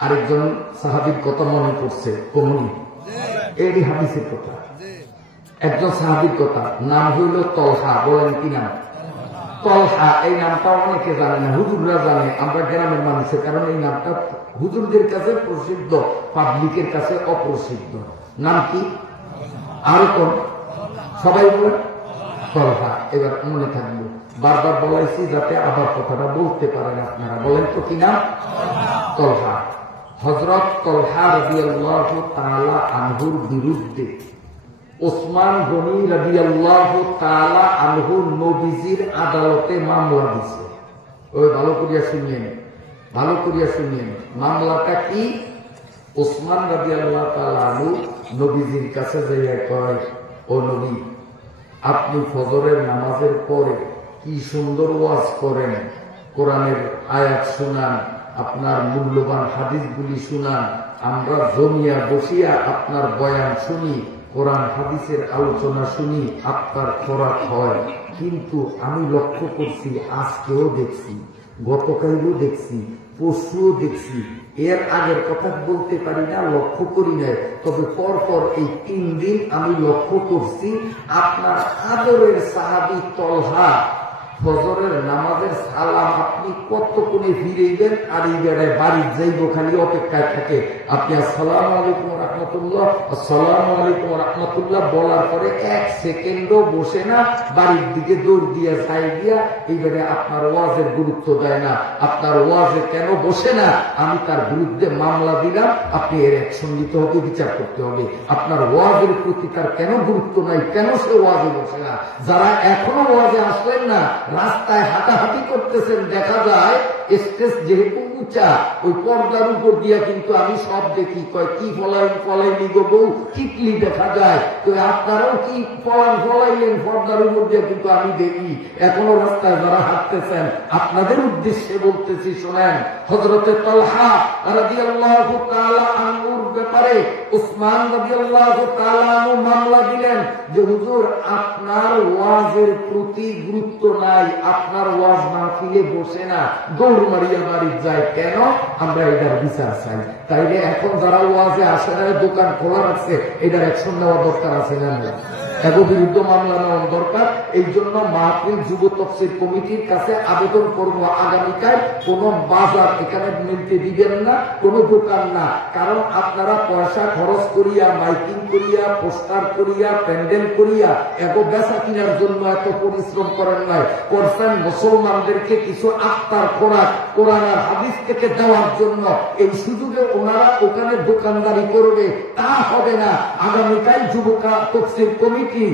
আরেকজন সাহাবীর কথা মনে পড়ছে, কমনি এই হাদিসের কথা। একজন সাহাবীর কথা, নাম হইল তলহা। বলেন কি নাম? তলহা। এই নামটা অনেকে জানে না, হুজুররা জানে, আমরা গ্রামের মানুষের, কারণ এই নামটা হুজুরদের কাছে প্রসিদ্ধ, পাবলিকের কাছে অপ্রসিদ্ধ। নাম কি? আর কোন? সবাই বলেন তলহা। এবার মনে থাকবো, বারবার বলাইছি যাতে আবার কথাটা বলতে পারেন আপনারা। বলেন তো কি নাম? তলহা। হযরত তলহা রাদিয়াল্লাহু তাআলা আনহুর বিরুদ্ধে ওসমান গনি রাদিয়াল্লাহু তাআলা আনহু নবীজির আদালতে মামলা দিছে। ওই ভালো করিয়া শুনিয়েন, ভালো করিয়া শুনিয়েন। মামলাটা কি? ওসমান রাদিয়াল্লাহু তাআলা আনহু নবীজির কাছে যাইয়া কয়, ও নবী, আপনি ফজরের নামাজের পরে কি সুন্দর ওয়াজ করেন, কোরআনের আয়াত শুনান, আপনার মূল্যবান হাদিসগুলি শুনান, আমরা জমিয়া বসিয়া আপনার বয়ান শুনি, কোরআন হাদিসের আলোচনা শুনি, আপনার খোরাক হয়। কিন্তু আমি লক্ষ্য করছি, আজকেও দেখছি, গতকালও দেখছি, পরশুও দেখছি, এর আগের কথা বলতে পারি না, লক্ষ্য করি নাই, তবে পরপর এই 3 দিন আমি লক্ষ্য করছি আপনার আদরের সাহাবী তলহা ফজরের নামাজের সালাম আপনি কতক্ষণে ফিরেইবেন, আর এই বেড়ায় বাড়ির যাইব খালি অপেক্ষায় থাকে। আপনি আসসালামু আলাইকুম রাহমাতুল্লাহ, আসসালামু আলাইকুম রাহমাতুল্লাহ বলার পরে 1 সেকেন্ডও বসে না, বাড়ির দিকে দৌড় দিয়া যাই দিয়া এই বেড়ায় আপনার ওয়াজের গুরুত্ব দেয় না। আপনার ওয়াজে কেন বসে না, আমি তার বিরুদ্ধে মামলা দিলাম, আপনি এর অ্যাকশন নিতে হবে, বিচার করতে হবে। আপনার ওয়াজের প্রতি তার কেন গুরুত্ব নাই, কেন সে ওয়াজে বসে না? যারা এখনো ওয়াজে আসলেন না, রাস্তায় হাঁটাহাঁটি করতেছেন, দেখা যায় স্টেজ যেহেতু উঁচা, ওই পর্দার উপর দিয়া কিন্তু আমি সব দেখি। কয় কি ফলাইনি গো বউ, টিকলি দেখা যায়। তো আপনারাও কি ফলাইলেন পর্দার উপর দিয়া, কিন্তু আমি দেখি। এখনো রাস্তায় যারা হাঁটতেছেন, আপনাদের উদ্দেশ্যে বলতেছি, শোনেন। হযরতে তলহা রাদিয়াল্লাহু তাআলা আনহুর ব্যাপারে ওসমান রাদিয়াল্লাহু তাআলা আনহু মামলা দিলেন যে হুজুর, আপনার ওয়াজের প্রতি গুরুত্ব নাই, আপনার ওয়াজ মাহফিলে বসে না, দৌড় মারিয়া বাড়ি যায়। কেন? আমরা এটার বিচার চাই। তাইলে এখন যারা ওয়াজে আসে না, দোকান খোলা রাখছে, এটার অ্যাকশন নেওয়া দরকার আছে না? এগো বিরুদ্ধে মামলা নেওয়া দরকার। এই জন্য মাহফিল যুব তফসির কমিটির কাছে আবেদন করবো, আগামীকাল কোন বাজার এখানে মিলতে দিবেন না, কোন দোকান না। কারণ আপনারা পয়সা খরচ করিয়া, মাইকিং করিয়া, পোস্টার করিয়া, প্যান্ডেল করিয়া এগো বেচা কিনার জন্য এত পরিশ্রম করেন নাই, করছেন মুসলমানদেরকে কিছু আত্মার খোরাক কোরআন আর হাদিস থেকে দেওয়ার জন্য। এই সুযোগে ওনারা ওখানে দোকানদারি করবে, তা হবে না। আগামীকাল যুবকা তফসির কমিটি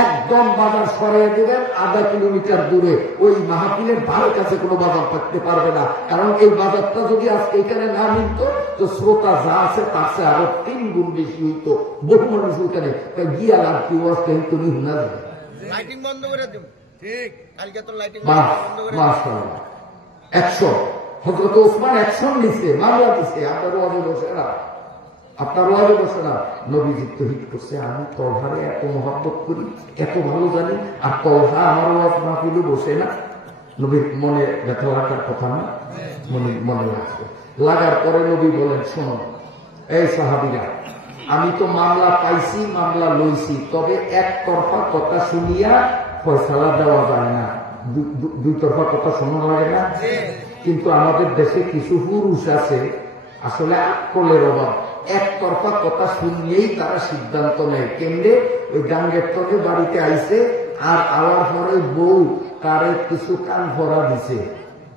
একদম বাজার সরিয়ে দেবেন 1/2 কিলোমিটার দূরে। ওই মাহফিলের ধারে কাছে কোনো বাজার থাকতে পারবে না। কারণ এই বাজারটা যদি আজকে এখানে না মিলত, তো শ্রোতা যা আছে তার চেয়ে আরো 3 গুণ বেশি হইত। বহু মানুষ ওখানে গিয়া লাভ কি অবস্থা তুমি শোনা যাবে। লাইটিং বন্ধ করে দিব। ঠিক, কালকে তো লাইটিং বন্ধ করে 100 হযরত ওসমান অ্যাকশন নিছে, মামলা দিছে। আপনার ওয়াজে বসে না, আপনার ওয়াজে বসে না। নবীজি তৌহিদ করছে, আমি তলহারে এত মহব্বত করি, এত ভালো জানি, আর তলহা আমার ওয়াজ মাহফিলে বসে না। নবীর মনে ব্যথা লাগার কথা না, মনে লাগছে। লাগার পরে নবী বলেন, শোনো এই সাহাবীরা, আমি তো মামলা পাইছি, মামলা লইছি, তবে একতরফা কথা শুনিয়া ফয়সালা দেওয়া যায় না। 2 তরফা কথা শোনা লাগে না? কিন্তু আমাদের দেশে কিছু পুরুষ আছে, আসলে আকলের অভাব, একতরফা কথা শুনিয়েই তারা সিদ্ধান্ত নেয়। কেমনে? ওই গাঙ্গের তলে বাড়িতে আইছে, আর আওয়ার পরে বউ তারে কিছু কান ভরা দিছে,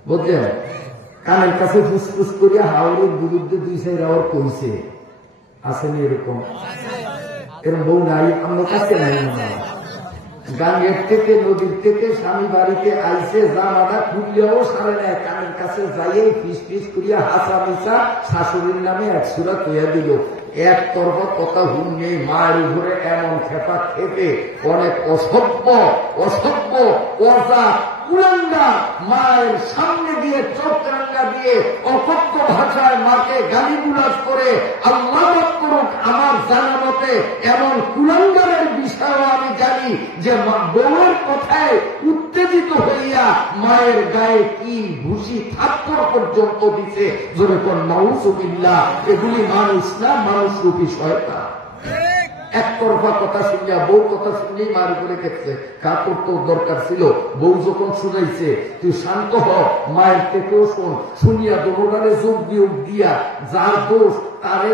বুঝলেন? কানের কাছে ফুসফুস করিয়া হাওড়ের বিরুদ্ধে 2-4 আওয়ার কইছে। আসেনি এরকম? এরকম বউ নাই আমার কাছে, নাই না। গাঙ্গের থেকে, নদীর থেকে স্বামী বাড়িতে আইসে, জামাটা খুললেও সারে নেয়, কানের কাছে যাইয়ে ফিস ফিস করিয়া হাসা মিশা শাশুড়ির নামে 1 সূরা কইয়া দিল। একতরফা কথা শুনে মায়ের উপরে এমন খেপা খেপে, অনেক অসভ্য অজাত কুলাঙ্গা মায়ের সামনে দিয়ে চোখ রাঙ্গা দিয়ে অকথ্য ভাষায় মাকে গালিগুলাজ করে, আল্লাহ করুক আমার জানা মতে এমন কুলাঙ্গারের বিষয়ও আমি জানি যে বউয়ের কথায় উত্তেজিত হইয়া মায়ের গায়ে কি ভুসি থাপ্পড় পর্যন্ত দিছে। জোরে কোন নাউযুবিল্লাহ। এগুলি মানুষ না, মানুষ রূপী শয়তান। একতরফা কথা শুনিয়া, বউ কথা শুনিয়ে মায়ের উপরে খেপছে। কাপড় তোর দরকার ছিল, বউ যখন শুনাইছে তুই শান্ত হ, মায়ের থেকেও শোন, শুনিয়া দোনোটারে যোগ বিয়োগ দিয়া যার দোষ তারে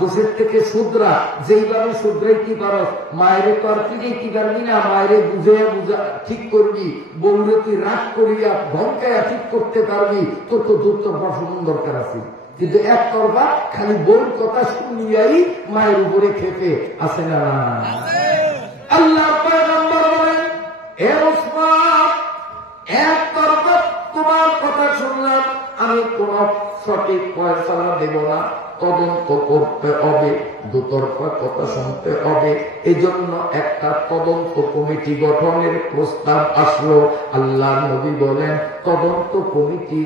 দোষের থেকে শুধরা, যেইভাবে শুধরাই কি পারস, মায়েরে তো আর ফিরিয়ে কি পারবি না, মায়েরে বুঝে ঠিক করবি, বউরে তুই রাগ করিয়া ধমকাইয়া ঠিক করতে পারবি, তোর তো দুতরফা শুনুন দরকার আছে। কিন্তু একতরফা খালি বউর কথা শুনিয়াই মায়ের উপরে খেপে আছে না? আল্লাহ পয়গম্বর বলেন, হে ওসমান, একতরফা তোমার কথা শুনলাম, আমি কোন সঠিক ফয়সালা দেব না, তদন্ত করতে হবে, দুতরফা কথা শুনতে হবে। এজন্য একটা তদন্ত কমিটি গঠনের প্রস্তাব আসলো। আল্লাহ নবী বলেন তদন্ত কমিটি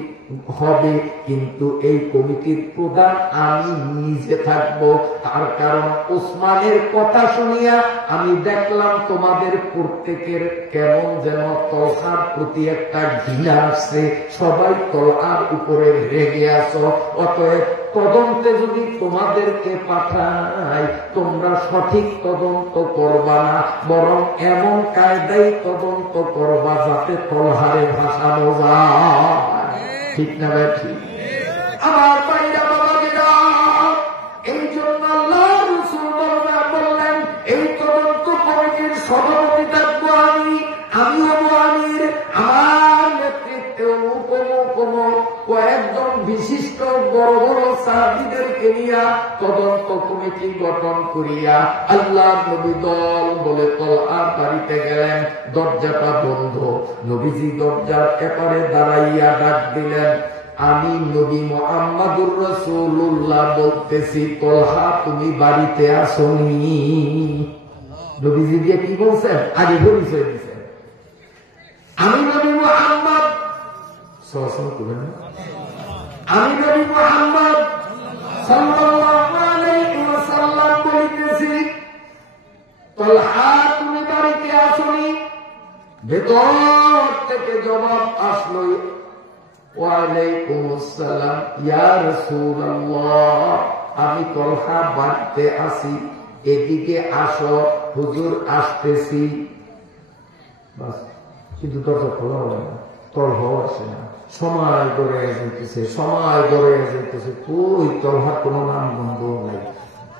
হবে, কিন্তু এই কমিটির প্রধান আমি নিজে থাকব। তার কারণ ওসমানের কথা শুনিয়া আমি দেখলাম তোমাদের প্রত্যেকের কেমন যেন তলহার প্রতি একটা ঘৃণা আসছে, সবাই তলহার উপরে রেগে আছো। অতএব তদন্তে যদি তোমাদেরকে পাঠাই, তোমরা সঠিক তদন্ত করবা না, বরং এমন কায়দায় তদন্ত করবা যাতে তলহারে ভাসানো যায়। ঠিক না ব্যাঠি? আমার বাইরা বাবাজিরা, এই জন্য আল্লাহ রাসূল বললেন এই তদন্ত কমিটির সভাপতি থাকবো আমি হব আমির। আমার নেতৃত্বে কয়েকজন বিশিষ্ট বড় বড় সাহাবীদেরকে নিয়া তদন্ত কমিটি গঠন করিয়া আল্লাহ নবী দল বলে তলহার বাড়িতে গেলেন। দরজাটা বন্ধ, নবীজি দরজার এপারে দাঁড়াইয়া ডাক দিলেন, আমি নবী মুহাম্মদুর রাসূলুল্লাহ বলতেছি, তলহা তুমি বাড়িতে আসোনি। নবীজি দিয়ে কি বলছেন? আগে পরিচয় দিচ্ছেন, আমি নবী মুহাম্মদ আমি নবী মুহাম্মদ সাল্লাল্লাহু আলাইহি ওয়াসাল্লাম বলিতেছি, তলহা তুমি বাড়িতে আসোনি। ভেতর থেকে জবাব আসলো, ওয়ালাইকুম আসসালাম ইয়া রাসূলুল্লাহ, আমি তলহা বাড়িতে আছি, এদিকে আসো, হুজুর আসতেছি। বাস, কিন্তু দরজা খোলা হবে না, তলহাও আসে না। সময় গড়ে যাইতেছে, সময় গড়ে যাইতেছে, কই তলহার কোনো নাম গন্ধ নাই।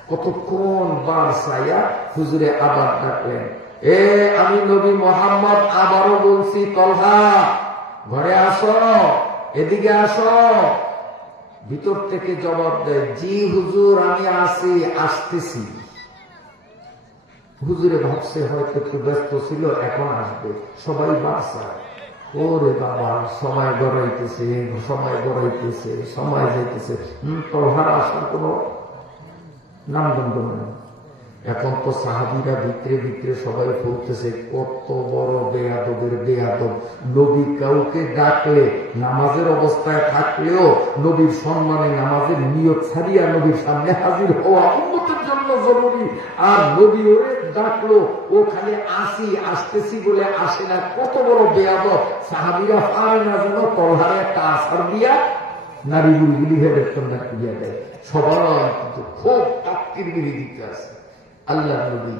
কতক্ষণ বার চাইয়া হুজুরে আবার ডাকলেন, এ আমি নবী মুহাম্মদ আবারও বলছি, তলহা ঘরে আসো, এদিকে আসো। ভিতর থেকে জবাব দেয়, জি হুজুর আমি আসি, আসতেছি। হুজুরে ভাবছে হয়তো একটু ব্যস্ত ছিল, এখন আসবে, সবাই বাসায়। ওরে বাবা, সময় গড়াইতেছে, সময় গড়াইতেছে, সময় যাইতেছে, তলহার আসার কোনো নাম গন্ধ নেই। এখন তো সাহাবীরা ভিতরে ভিতরে সবাই বলতেছে, কত বড় বেয়াদবের বেয়াদব, নবী কাউকে ডাকলে নামাজের অবস্থায় থাকলেও নবীর সম্মানে নামাজের নিয়ত ছাড়িয়া নবীর সামনে হাজির হওয়া উম্মতের জন্য জরুরি। আর নবী ওরে ডাকলো, ও খালি আসতেছি বলে আসে না, কত বড় বেয়াদব। সাহাবীরা পারে না যেন তলহারে একটা আসার দিয়া নারী গুলি দিয়ে দেয়। সবাই কিন্তু খুব তাক্কির বিলি দিতে আসে। আল্লাহ নবী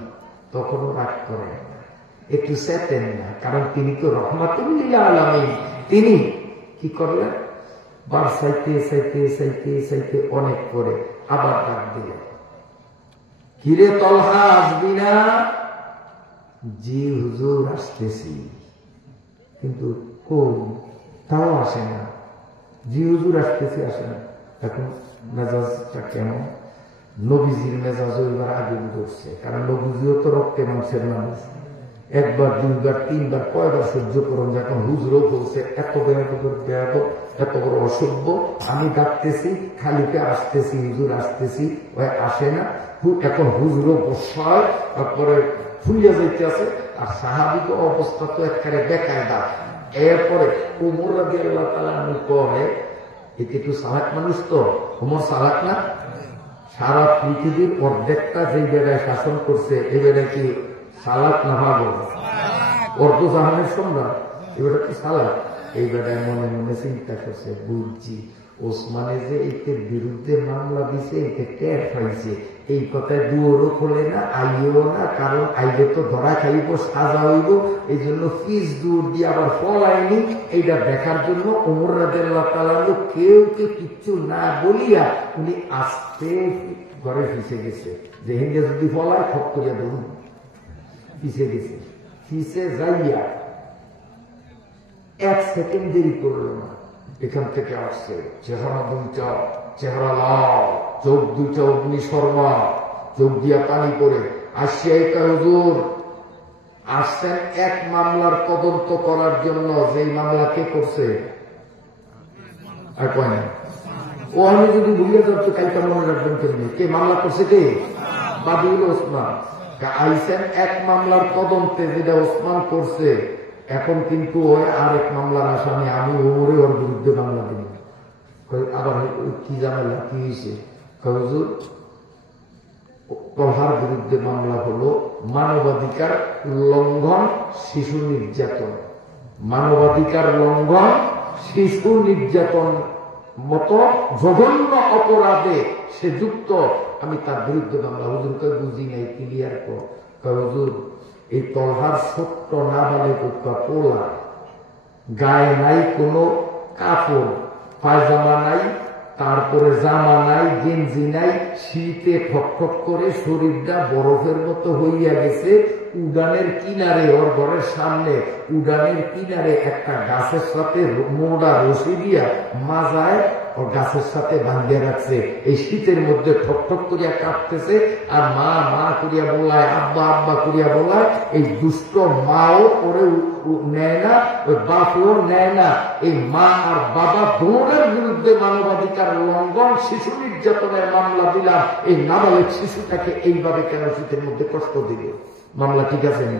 তখনও রাগ করেন না, একটু চেতেন না, কারণ তিনি তো রহমাতুল লিল আলামিন। তিনি কি করলেন, বার চাইতে চাইতে চাইতে চাইতে অনেক পরে আবার ডাক দিলেন, কিরে তলহা আসবি না? জি হুজুর আসতেছি। কিন্তু কোন তাও আসে না। জি হুজুর আসতেছি, আসে না। এখন মেজাজটা কেমন? নবীজির মেজাজ ওইবার আগে ধরছে, কারণ নবীজিও তো রক্তে মাংসের মানুষ। একবার দুইবার তিনবার কয়বার সহ্য করুন, যখন হুজুরও বলছে এত বেয়াদব, এত বড় অসভ্য, আমি ডাকতেছি, খালিকে আসতেছি, হুজুর আসতেছি, ওই আসে না। এখন হুজুরও বসায়, তারপরে ফুলিয়া যাইতে আছে। আর সাহাবিক অবস্থা তো একবারে বেকায়দা। এরপরে ওমর রাদিয়াল্লাহু তাআলা আনহু কয়, এতে একটু সালাক মানুষ তো, ওমর সালাক না? সারা পৃথিবীর অর্ধেকটা যেই বেড়ায় শাসন করছে, এই বেড়ায় কি সালাক না ভাবো? অর্ধ জাহানের সম্রাট, এবারে কি সালাক? এই বেড়ায় মনে মনে চিন্তা করছে, বুঝছি ওসমানে যে এতে বিরুদ্ধে মামলা দিছে, এতে টের পাইছে, এই কথায় দুয়ারও খোলে না, আইয়েও না, কারণ আইলে তো ধরা খাইব, সাজা হইব। এই জন্য ফিস দূর দিয়ে আবার ফলায়নি। এইটা দেখার জন্য ওমর রাদিয়াল্লাহু তাআলা কেউ কিচ্ছু না বলিয়া উনি আস্তে ঘরে ফিসে গেছে, যে হিন্দে যদি ফলায় খপ করিয়া ধরুন, ফিসে গেছে। ফিসে যাইয়া 1 সেকেন্ড দেরি করলো না, এখান থেকে আসছে চেহারা দুইটা, চেহারা লাল, চোখ দুইটা অগ্নি শর্মা, চোখ দিয়া পানি পড়ে আসছে। হুজুর আসছেন এক মামলার তদন্ত করার জন্য, যেই মামলা কে করছে আর কয় না। ও আমি যদি ভুলে যাচ্ছি কালকে মনে রাখবেন কেমনি, কে মামলা করছে, কে বাদী হল ওসমান। আইসেন এক মামলার তদন্তে, যেটা ওসমান করছে। এখন কিন্তু ওই আরেক মামলার আসামি আমি, ওরে ওর বিরুদ্ধে মামলা দিই। আবার কি জানালা, কি হয়েছে? হুজুর প্রহার বিরুদ্ধে মামলা হলো মানবাধিকার লঙ্ঘন, শিশু নির্যাতন। মানবাধিকার লঙ্ঘন, শিশু নির্যাতন মতো জঘন্য অপরাধে সে যুক্ত, আমি তার বিরুদ্ধে মামলা। হুজুরকে বুঝি নাই, ক্লিয়ার কর। হুজুর এই তলহার ছোট্ট না বলে পোলা, গায়ে নাই কোনো কাপড়, পায়জামা নাই, তারপরে জামা নাই, গেঞ্জি নাই, শীতে ঠকঠক করে শরীরটা বরফের মতো হইয়া গেছে। উডানের কিনারে, ওর ঘরের সামনে উডানের কিনারে একটা গাছের সাথে মোড়া রশি দিয়া মাজায় ওর গাছের সাথে বাঁধিয়ে রাখছে। এই শীতের মধ্যে ঠকঠক করিয়া কাঁপতেছে, আর মা মা করিয়া বলায়, আব্বা আব্বা করিয়া বলায়। এই দুষ্ট মাও ওরে নেয় না, ওই বাপও নেয় না। এই মা আর বাবা দৌড়ের বিরুদ্ধে মানবাধিকার লঙ্ঘন, শিশু নির্যাতনের মামলা দিলাম। এই নাবালক শিশুটাকে এইভাবে কেন শীতের মধ্যে কষ্ট দিবে? মামলা ঠিক আছে নি?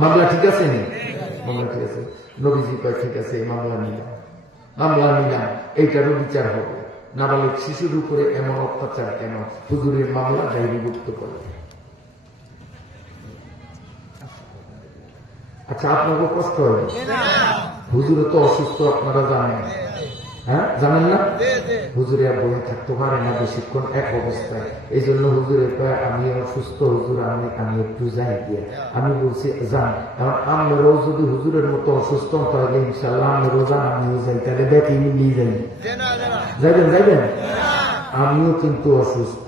মামলা ঠিক আছে নি? মামলা ঠিক আছে। নবীজি কয় ঠিক আছে, মামলা নিলাম, মামলা নিলাম, এইটারও বিচার হবে। নাবালক শিশুর উপরে এমন অত্যাচার কেন? হুজুরের মামলা ডায়েরিভুক্ত করে। আচ্ছা, আপনাকে কষ্ট হবে? হুজুরে তো অসুস্থ, আপনারা জানেন, হ্যাঁ জানেন না? হুজুরে আর বয়ে থাকতে পারে না বেশিক্ষণ এক অবস্থায়। এই জন্য হুজুরে কয় আমি অসুস্থ, হুজুর আমি একটু যাই গিয়ে। আমি বলছি যান। এখন আমরাও যদি হুজুরের মতো অসুস্থ তাহলে ইনশাল্লাহ আমরাও যান, আমিও যাই, তাহলে দেখি মিলিয়ে যাই। যাইবেন যাইবেন? আমিও কিন্তু অসুস্থ,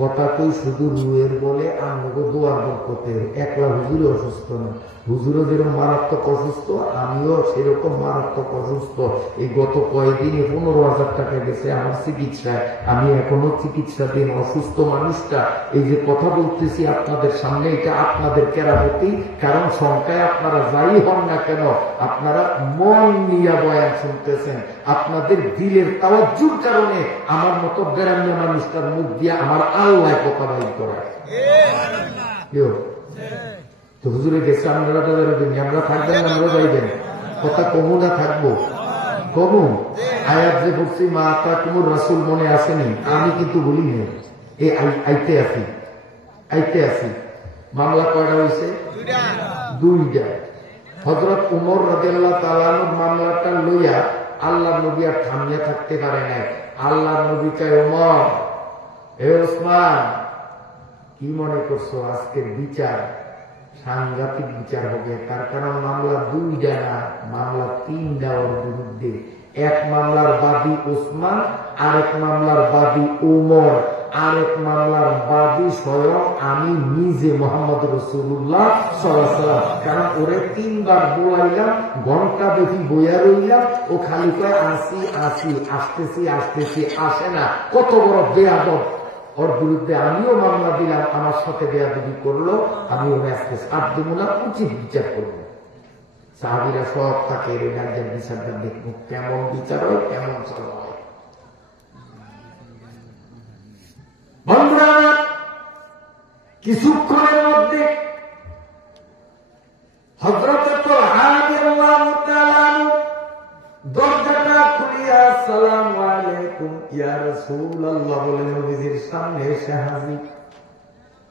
কথা কই শুধু রুয়ের বলে, আমাকে দোয়ার বরকতে। একলা হুজুরে অসুস্থ না, হুজুরও যেরকম মারাত্মক অসুস্থ, আমিও সেরকম মারাত্মক অসুস্থ। এই গত কয়েকদিনে 15,000 টাকা গেছে আমার চিকিৎসায়। আমি এখনো চিকিৎসাধীন অসুস্থ মানুষটা। এই যে কথা বলতেছি আপনাদের সামনে, এটা আপনাদের কেরামতি। কারণ সংখ্যায় আপনারা যাই হন না কেন, আপনারা মন নিয়ে বয়ান শুনতেছেন। আপনাদের দিলের তাওয়াজ্জুর কারণে আমার মতো গ্রাম্য মানুষটার মুখ দিয়ে আমার আল্লাহ কথা বাইর করায়। তো হুজুরে গেছে, আমরা থাকবেন, আমরা যাইবেন, কথা কমু না থাকবো কমু। আয়াত যে বলছি মা তা কুমুর রাসূল মনে আসেনি, আমি কিন্তু বলি না। আইতে আসি। মামলা কয়টা হয়েছে? 2টা। হযরত উমর রাদিয়াল্লাহু তাআলা আনহুর মামলাটা লইয়া আল্লাহর নবী আর থামিয়া থাকতে পারে নাই। আল্লাহর নবী কয়, ওমর, হে ওসমান, কি মনে করছো আজকের বিচার সাংঘাতিক বিচার হবে? তার কারণ মামলা 2টা না, মামলা 3টা ওর বিরুদ্ধে। এক মামলার বাদী ওসমান, আরেক মামলার বাদী ওমর, আরেক মামলার বাদী স্বয়ং আমি নিজে মোহাম্মদ রাসূলুল্লাহ সাল্লাল্লাহু আলাইহি ওয়াসাল্লাম। কারণ ওরে 3বার বলাইলাম, ঘন্টা বেশি বইয়া রইলাম, ও খালি কয় আসতেছি, আসে না। কত বড় বেয়াদব! ওর বিরুদ্ধে আমিও মামলা দিলাম, আমার সাথে বেয়াদবি করলো, আমি ওরে আজকে সাথ দেব না, উচিত বিচার করবো। সাহাবীরা সব তাকে রাজ্যের বিচারটা দেখব, কেমন বিচার হয়, কেমন চলা হয়। বন্ধুরা, কিছুক্ষণের মধ্যে হযরত তালহা রাদিয়াল্লাহু তাআলা দরজাটা খুলিয়া আসসালামু আলাইকুম ইয়া রাসূলুল্লাহ বলে নবীজির সামনে এসে হাজির।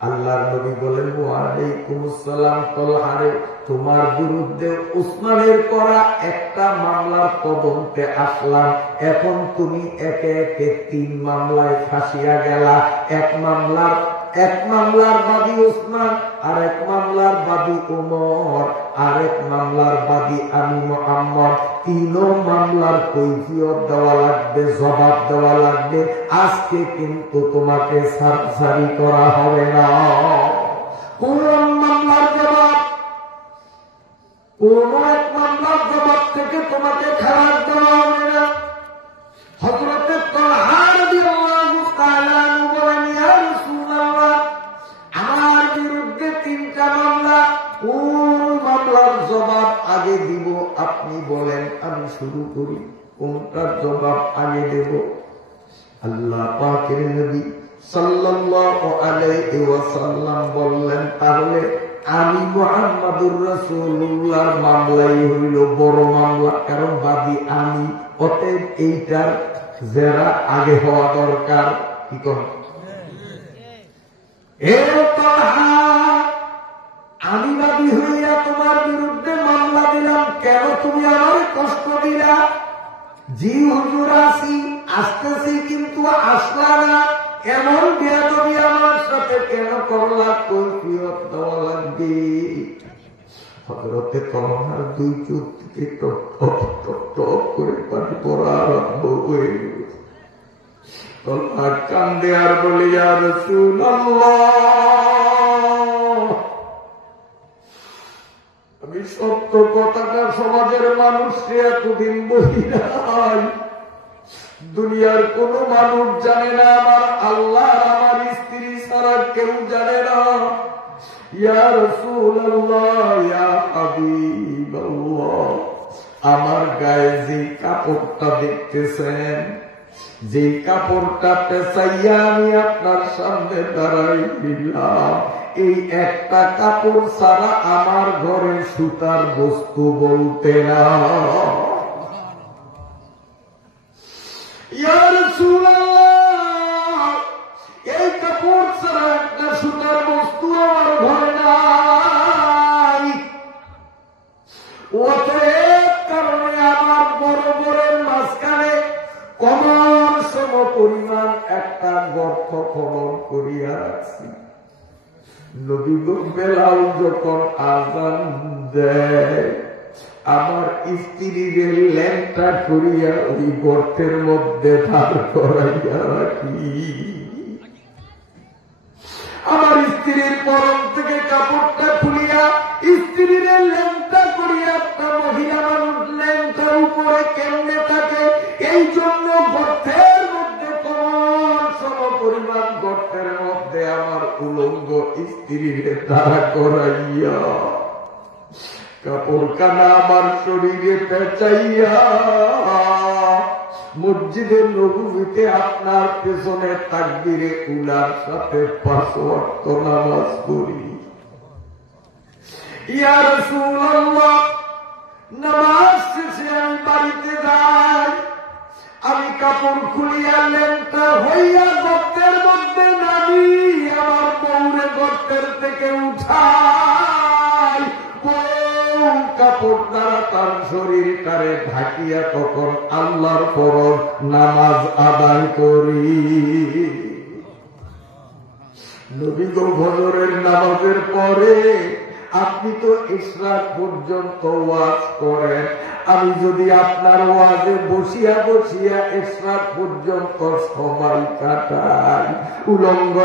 আল্লাহর নবী বলেন, ওয়া আলাইকুম আসসালাম। তালহা রে তোমার বিরুদ্ধে উসমানের করা একটা মামলার তদন্তে আসলাম, এখন তুমি একে একে 3 মামলায় ফাঁসিয়া গেলা। এক মামলার বাদী উসমান, আরেক মামলার বাদী উমর, আরেক মামলার বাদী আমি মুহাম্মদ। 3 মামলার কৈফিয়ত দেওয়া লাগবে, জবাব দেওয়া লাগবে। আজকে কিন্তু তোমাকে সারি করা হবে না। কোন মামলার জবাব, কোন এক মামলার জবাব থেকে তোমাকে খারাপ দেওয়া হবে না। হযরতে তালহা রাদিয়াল্লাহু তাআলা আনহু বলেন, ইয়া রাসূলুল্লাহ, আমার বিরুদ্ধে 3টা মামলা, কোন মামলার জবাব আগে দিব আপনি বলেন, আমি শুরু করি, কোনটার জবাব আগে দেব? আল্লাহ পাকের নবী সাল্লাল্লাহু আলাইহি ওয়াসাল্লাম বললেন, তাহলে আমি মুহাম্মাদুর রাসূলুল্লাহর মামলাই হইল বড় মামলা, কারণ বাদী আমি, অতএব এইটার জেরা আগে হওয়া দরকার। কি কর? আমি বাদী হইয়া তোমার বিরুদ্ধে মামলা দিলাম, কেন তুমি আমার কষ্ট দিলা? জি হুজুর আসি, আসতেছি, কিন্তু আসলা না, এমন বেয়াদবি আমার সাথে কেন করলা? কৈফিয়ত দেওয়া লাগবে। হযরতে তালহার 2 চোখ থেকে টপ টপ টপ টপ করে পানি পড়া আরম্ভ হয়ে গেল। তালহা কান্দে আর বলে, ইয়া রাসূলুল্লাহ, আমি সত্য কথাটা সমাজের মানুষকে এতদিন বলি নাই, দুনিয়ার কোন মানুষ জানে না, আমার আল্লাহ আমার স্ত্রী ছাড়া কেউ জানে না। ইয়া রাসূলুল্লাহ, ইয়া হাবিবাল্লাহ, আমার গায়ে যে কাপড়টা দেখতেছেন, যে কাপড়টা পেঁচাইয়া আমি আপনার সামনে দাঁড়াই দিলাম, এই একটা কাপড় ছাড়া আমার ঘরে সুতার বস্তু বলতে না। ইয়া রাসূলুল্লাহ, এই কাপড় ছাড়া একটা সুতার বস্তু আমার ঘরে নাই। অতএব কারণে আমার বড় বড় মাঝখানে কমর সম পরিমাণ একটা গর্ত খনন করিয়া রাখছি। নবী গো, বেলাল যখন আযান দেয়, আমার স্ত্রীর ল্যাংটা করিয়া ওই গর্তের মধ্যে ধার করাইয়া রাখি। আমার স্ত্রীর পরম থেকে কাপড়টা খুলিয়া স্ত্রীর ল্যাংটা করিয়া, একটা মহিলা মানুষ ল্যাংটার উপরে কেমনে থাকে, এই জন্য গর্তের মধ্যে কমর সম পরিমাণ গর্তের মধ্যে আমার উলঙ্গ স্ত্রীর ধারা করাইয়া কাপড় কানা আমার শরীরে পেঁচাইয়া মসজিদে নববীতে আপনার পেছনে তাকবীরে উলার সাথে 5 ওয়াক্ত নামাজ পড়ি। ইয়া রাসূলুল্লাহ, নামাজ শেষে আমি বাড়িতে যাই, আমি কাপড় খুলিয়া ল্যাংটা হইয়া গর্তের মধ্যে নামি, আমার বউরে গর্তের থেকে উঠাই, কাপড় দ্বারা তার শরীরটারে ঢাকিয়া তখন আল্লাহর ফরজ নামাজ আদায় করি। নবী গো, ফজরের নামাজের পরে আপনি তো ইশরাক পর্যন্ত ওয়াজ করেন, আমি যদি আপনার ওয়াজে বসিয়া বসিয়া ইশরাক পর্যন্ত সময় কাটাই, উলঙ্গ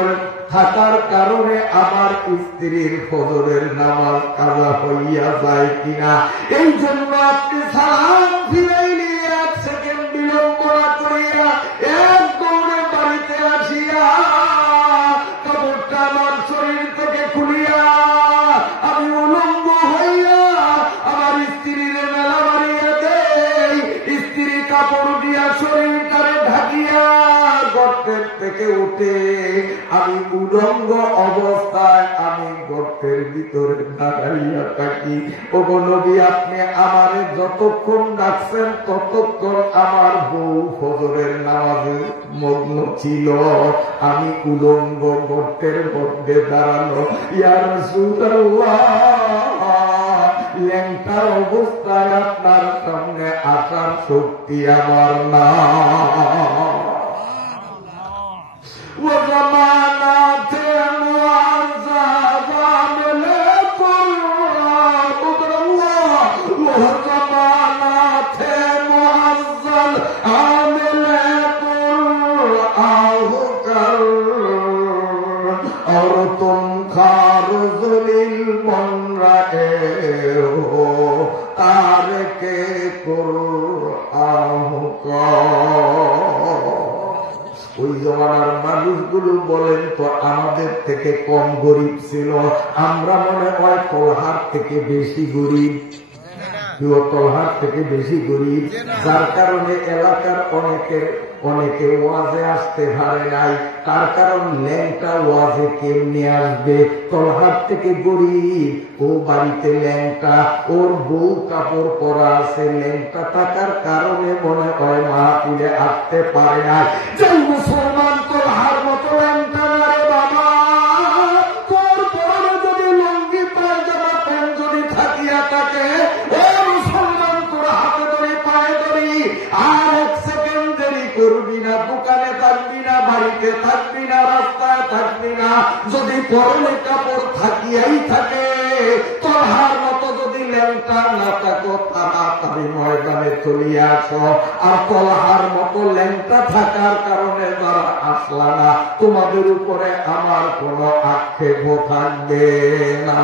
থাকার কারণে আমার স্ত্রীর ফজরের নামাজ কাজা হইয়া যায় কিনা, এই জন্য আপনি সালাম ফিরাই নিয়ে 1 সেকেন্ড বিলম্বনা করিয়া এক দৌড়ে বাড়িতে আসিয়া কাপড়টা আমার শরীর থেকে খুলিয়া আমি উলঙ্গ হইয়া আমার স্ত্রীর মেলা মারিয়া দেই, স্ত্রী কাপড় দিয়া শরীরটারে ঢাকিয়া গর্তের থেকে উঠে আমি উলঙ্গ অবস্থায় আমি গর্তের ভিতরে দাঁড়াইয়া থাকি। ওগো নবী, আপনি আমারে যতক্ষণ ডাকছেন ততক্ষণ আমার বউ ফজরের নামাজে মগ্ন ছিল, আমি উলঙ্গ গর্তের মধ্যে দাঁড়ানো। ইয়া রাসূলুল্লাহ, ল্যাংটা অবস্থায় আপনার সামনে আসার শক্তি আমার না। ও জামানা থে মুআজ্জাবা মিলে কুরআন, ও জামানা থে মুআজ্জাল আমিলে কুরআন কর, और तुम खार जलील बन रहे हो तारके कुरआन का। ওই জমানার মানুষগুলো বলেন তো আমাদের থেকে কম গরিব ছিল, আমরা মনে হয় তলহার থেকে বেশি গরিব, তলহার থেকে বেশি গরিব, যার কারণে এলাকার অনেকে ওয়াজে আসতে পারে নাই। তার কারণ ল্যাংটা ওয়াজে কেমনে আসবে? তলহাট থেকে গরিব, ও বাড়িতে ল্যাংটা, ওর বউ কাপড় পরা আছে, ল্যাংটা থাকার কারণে মনে হয় মাহফিলে আসতে পারে না। যেই মুসলমান তলহার মতো ল্যাংটা না রে বাবা, তোর পরনে যদি লঙ্গি পায়জামা প্যান্ট যদি থাকিয়া থাকে, ও মুসলমান তোর হাতে ধরে পায়ে ধরি, আর এক সেকেন্ড দেরি করবি না, দোকানে থাকবি না, বাড়িতে থাকবি না, রাস্তায় থাকবি না। যদি পরনে কাপড় থাকিয়াই থাকে, তলহার মতো যদি ল্যাংটা না থাকো, তাড়াতাড়ি ময়দানে চলিয়ে আসো। আর তলহার মতো ল্যাংটা থাকার কারণে যারা আসলা না, তোমাদের উপরে আমার কোনো আক্ষেপ থাকবে না।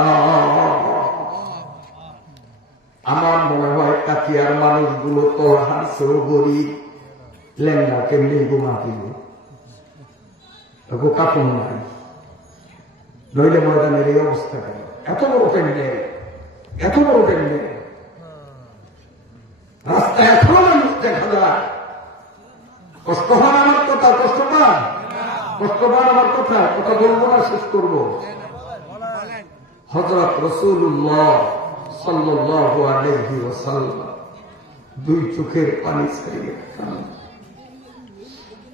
আমার মনে হয় কাকিয়ার মানুষগুলো তলহার চেয়েও গরিব। ল্যাংটা কেমনি ঘুমা দিল, কাপড় নাই, নইলে ময়দানের এই অবস্থা কেন? এত বড় প্যান্ডেল, এত বড় প্যান্ডেল, রাস্তায় এখনো মানুষ দেখা যায়। কষ্ট হয় আমার কথা, কষ্ট পান, কষ্ট পান আমার কথা বলবো না, শেষ করবো। হযরত রাসূলুল্লাহ সাল্লাল্লাহু আলাইহি ওয়াসাল্লাম দুই চোখের পানি ছেড়ে কাঁদেন।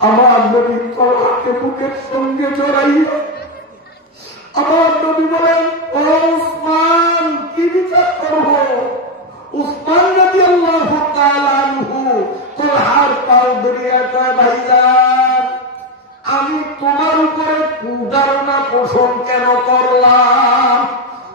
আমার নবী তলহাকে বুকের সঙ্গে জড়াইয়া আমার নবী বলেন, ও উসমান, কি বিচার করব? উসমান রাদিয়াল্লাহু তাআলা আনহু তলহার পাও ধরিয়া কয়, ভাইজান, আমি তোমার উপরে কুধারণা পোষণ কেন করলাম?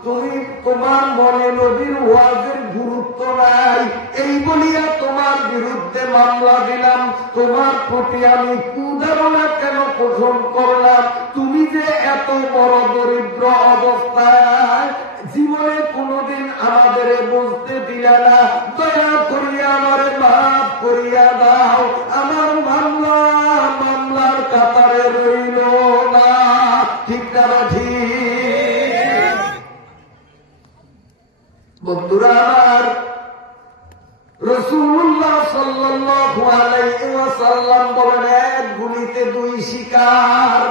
তুমি তোমার মনে নবীর ওয়াজের গুরুত্ব নাই, এই বলিয়া তোমার বিরুদ্ধে মামলা দিলাম। তোমার প্রতি আমি কুধারণা কেন পোষণ করলাম? তুমি যে এত বড় দরিদ্র অবস্থায় জীবনে কোনদিন আমাদের বুঝতে দিলা না, দয়া করিয়া আমারে মাফ করিয়া দাও। আমার মামলার কাতারে রইল না। ঠিক না ঠিক? বন্ধুরা আমার, রাসূলুল্লাহ সাল্লাল্লাহু আলাইহি ওয়াসাল্লাম বলেন, এক গুলিতে দুই শিকার।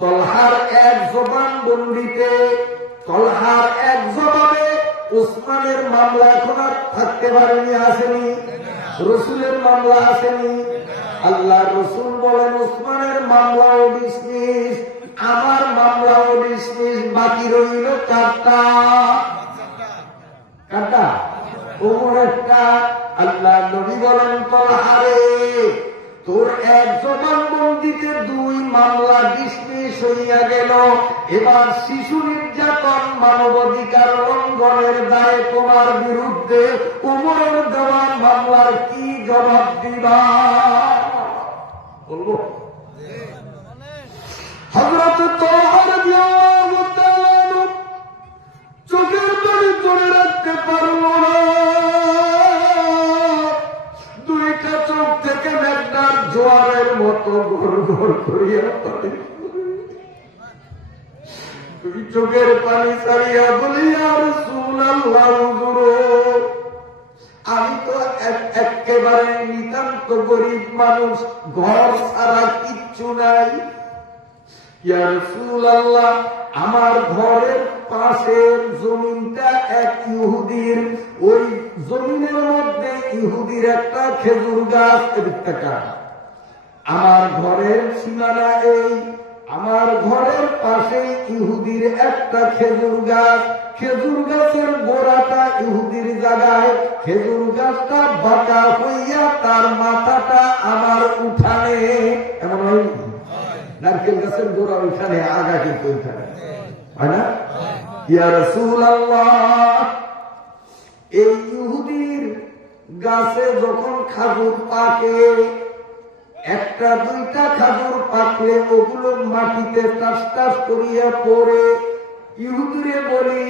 তলহার এক জবান বন্দিতে, তলহার এক জবাবে উসমানের মামলা এখন আর থাকতে পারেনি, আসেনি। রসুলের মামলা আসেনি। আল্লাহ রসুল বলেন, উসমানের মামলাও ডিসমিস, আমার মামলাও ডিসমিস, বাকি রইল চারটা। কাটা ওমর একটা। আল্লাহ নবী বলেন, তলহারে, তোর এক জবানবন্দিতে দুই মামলা ডিসমিস হইয়া গেল। এবার শিশু নির্যাতন, মানবাধিকার লঙ্ঘনের দায়ে তোমার বিরুদ্ধে উমরের দেওয়া মামলার কি জবাব দিবা? বলবো হযরত তলহা রাদিয়াল্লাহু তাআলা চোখের পানি ধরে রাখতে পারল না। দুইটা চোখ থেকে মেঘনার জোয়ারের মতো ঘর ঘর করিয়া পানি, দুই চোখের পানি ছাড়িয়া বলি, ইয়া রাসূলুল্লাহ, হুজুর, আমি তো একেবারে নিতান্ত গরিব মানুষ, ঘর ছাড়া কিচ্ছু নাই। ইয়া রাসূলুল্লাহ, আমার ঘরের পাশের জমিনটা এক ইহুদির, ওই জমিনের মধ্যে ইহুদির একটা খেজুর গাছ। আমার ঘরের সীমানা এই, আমার ঘরের পাশে ইহুদির একটা খেজুর গাছ, খেজুর গাছের গোড়াটা ইহুদির জায়গায়, খেজুর গাছটা বাঁকা হইয়া তার মাথাটা আমার উঠানে। এমন হয় নারকেল গাছের গোড়া উঠানে, আগা কিন্তু উঠানে, হয় না? ইয়া রাসূলুল্লাহ, এই ইহুদির গাছে যখন খাজুর পাকে, একটা দুইটা খাজুর পাকলে ওগুলো মাটিতে টাস টাস করিয়া পড়ে। ইহুদিরে বলি,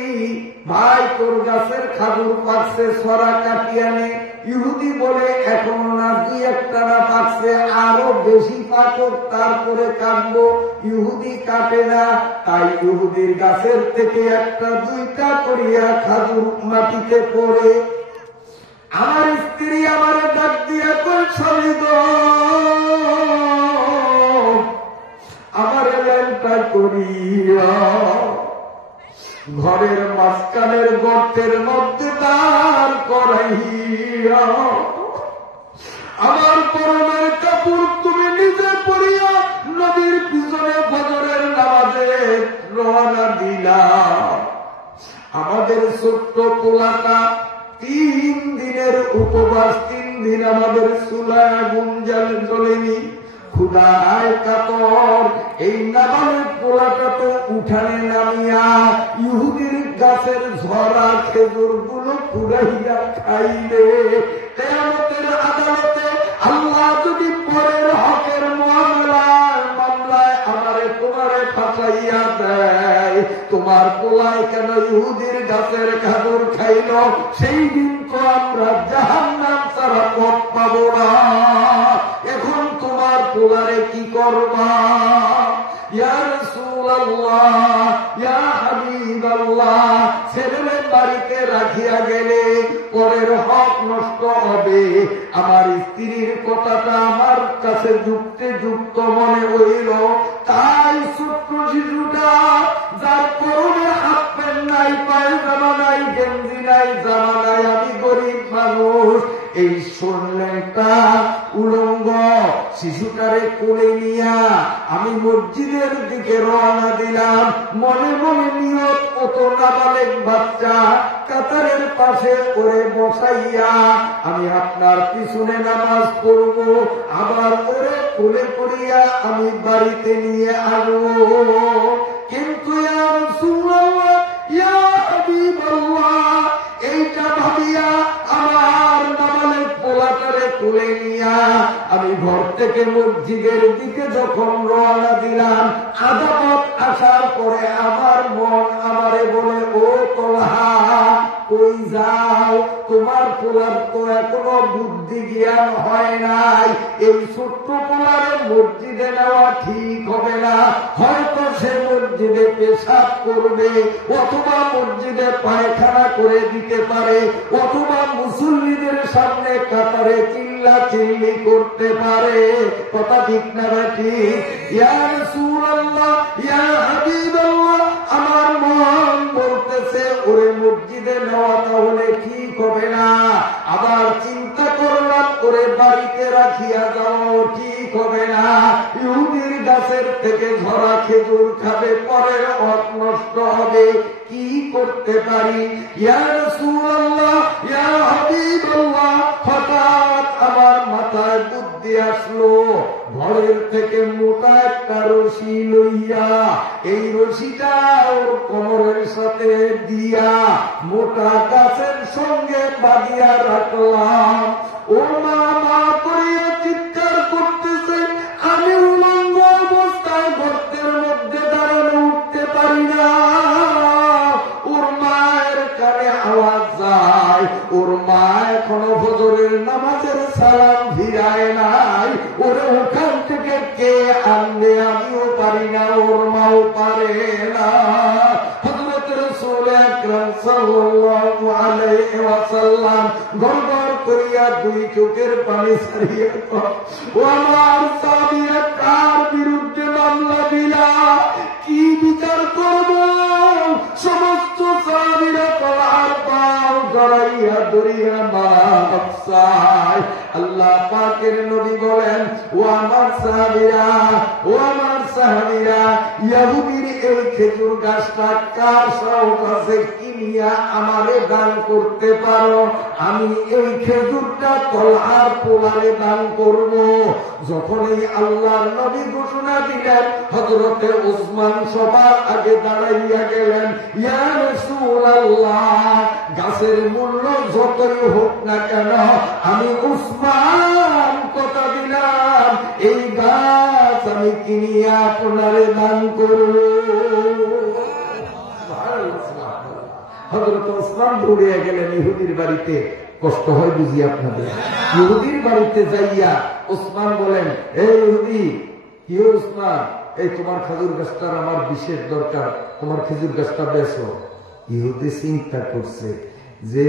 ভাই তোর গাছের খাজুর পাকছে, সরা কাটিয়ে নে। ইহুদি বলে, এখন না দুই একটা না পাকছে, আরো বেশি পাকক তারপরে কাটবো। ইহুদি কাটে না, তাই ইহুদির গাছের থেকে একটা দুইটা করিয়া খাজুর মাটিতে পড়ে। আমার স্ত্রী আমার ডাক দিয়া কই, স্বামী গো, আমার ল্যাংটা করিয়া ঘরের মাঝখানের গর্তের মধ্যে দাঁড় করাইয়া আমার পরনের কাপড় তুমি নিজে পরিয়া নদীর পিছনে ফজরের নামাজে রওনা দিলা। আমাদের ছোট্ট পোলাটা 3 দিনের উপবাস, 3 দিন আমাদের চুলায় আগুন জ্বলেনি, ক্ষুধায় কাতর। এই নাবালের পোলাটা তো উঠানে নামিয়া ইহুদির গাছের ঝরা খেজুর গুলো কুড়াইয়া খাইলে। কিয়ামতের আদালতে আল্লাহ যদি পরের হকের মামলায় আমারে তোমারে ফাঁসাইয়া দেয়, তোমার পোলায় কেন ইহুদির গাছের খাজুর খাইল, সেই দিন তো আমরা জাহান্নাম ছাড়া পথ পাবো না। এখন তোমার পোলারে কি করবা? ইয়া রাসূলুল্লাহ, ইয়া হাবিবাল্লাহ, ছেলে বাড়িতে রাখিয়া গেলে পরের হক নষ্ট হবে। আমার স্ত্রীর কথাটা আমার কাছে যুক্তে যুক্ত মনে হইল, তাই ছোট্ট শিশুটা যার পরনে হাত প্যান্ট নাই, পায়জামা নাই, গেঞ্জি নাই, জামা নাই, আমি গরিব মানুষ, এই শুনলেনটা উলঙ্গ শিশুটারে কোলে নিয়া আমি মসজিদের দিকে রওনা দিলাম। মনে মনে নিয়ত, কত নাবালেক বাচ্চা কাতারের পাশে করে বসাইয়া আমি আপনার পিছনে নামাজ পড়ব, আবার ওরে কোলে করিয়া আমি বাড়িতে নিয়ে আসবো। কিন্তু ইয়া রাসূলুল্লাহ, ইয়া হাবিবাল্লাহ, এইটা ভাবিয়া আমার নাবালেক পোলাটারে কোলে নিয়া আমি ঘর থেকে মসজিদের দিকে যখন রওনা দিলাম, আধা পথ আসার পরে আমার মন আমারে বলে, ও তোলহা, কই যাও? তোমার পোলার তো এখনো বুদ্ধি জ্ঞান হয় নাই, এই ছোট্ট পোলারে মসজিদে নেওয়া ঠিক হবে না। হয়তো সে মসজিদে পেশাব করবে, অথবা মসজিদে পায়খানা করে দিতে পারে, অথবা মুসল্লিদের সামনে কাতারে চিল্লা চিল্লি করতে পারে। কথা ঠিক না ঠিক? ইয়া রাসূলুল্লাহ, ইয়া হাবিবাল্লাহ, আমার মন বলতেছে ওরে মসজিদে নেওয়া তাহলে ঠিক হবে না। আবার চিন্তা করলাম ওরে বাড়িতে রাখিয়া যাও, ঠিক হবে না। ইহুদির গাছের থেকে ঝরা খেজুর খাবে, পরে হক নষ্ট হবে। কি করতে পারি? ইয়া রাসূলুল্লাহ, ইয়া হাবিবাল্লাহ, হঠাৎ আমার মাথায় বুদ্ধি আসলো। ঘরের থেকে মোটা একটা রশি লইয়া এই রশিটা ওর কোমরের সাথে দিয়া মোটা গাছের সঙ্গে বাঁধিয়া রাখলাম। ও মা মা করিয়া চিৎকার করতেছে, আমি উলঙ্গ অবস্থায় গর্তের মধ্যে দাঁড়ানো উঠতে পারি না। ওর মায়ের কানে আওয়াজ যায়, ওর মা এখনো ফজরের নামাজের সালাম ফিরায় নাই। ওরে ওখান থেকে কে আনবে? আমিও পারি না, ওর মাও পারে না। হযরত রাসূল আকরাম সাল্লাল্লাহু আলাইহি ওয়াসাল্লাম গড়গড় করিয়া দুই চোখের পানি ছাড়িয়া, ও আমার সাহাবীরা, কার বিরুদ্ধে মামলা দিলা? কি বিচার করব? সমস্ত সাহাবীরা তার পাও জড়াইয়া ধরিয়া মাপ চায়। নয়। আল্লাহ পাকের নবী বলেন, ও আমার সাহাবীরা, ও আমার সাহাবীরা, ইহুদির এই খেজুর গাছটা কার শখ আছে কিনিয়া আমারে দান করতে পারো, আমি এই খেজুরটা তলহার পোলারে দান করব। যখন এই আল্লাহর নবী ঘোষণা দিলেন, হযরতে উসমান সবার আগে দাঁড়াইয়া গেলেন, ইয়া রাসূলুল্লাহ, গাছের মূল্য যতই হোক না কেন আমি উসমান কথা দিলাম এই গাছ আমি কিনিয়া আপনারে দান করব। হযরত উসমান দৌড়িয়া গেলেন ইহুদির বাড়িতে। কষ্ট হয় বুঝি আপনাদের? ইহুদির বাড়িতে যাইয়া উসমান বলেন, এই ইহুদি, কি উসমান, এই তোমার খেজুর গাছটার আমার বিশেষ দরকার, তোমার খেজুর গাছটা বেচো। ইহুদি চিন্তা করছে যে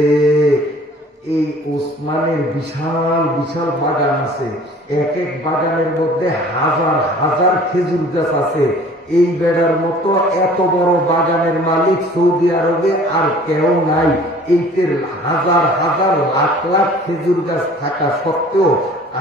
এই ওসমানের বিশাল বিশাল বাগান আছে, এক এক বাগানের মধ্যে হাজার হাজার খেজুর গাছ আছে। এই বেড়ার মতো এত বড় বাগানের মালিক সৌদি আরবে আর কেউ নাই। এইটের হাজার হাজার লাখ লাখ খেজুর গাছ থাকা সত্ত্বেও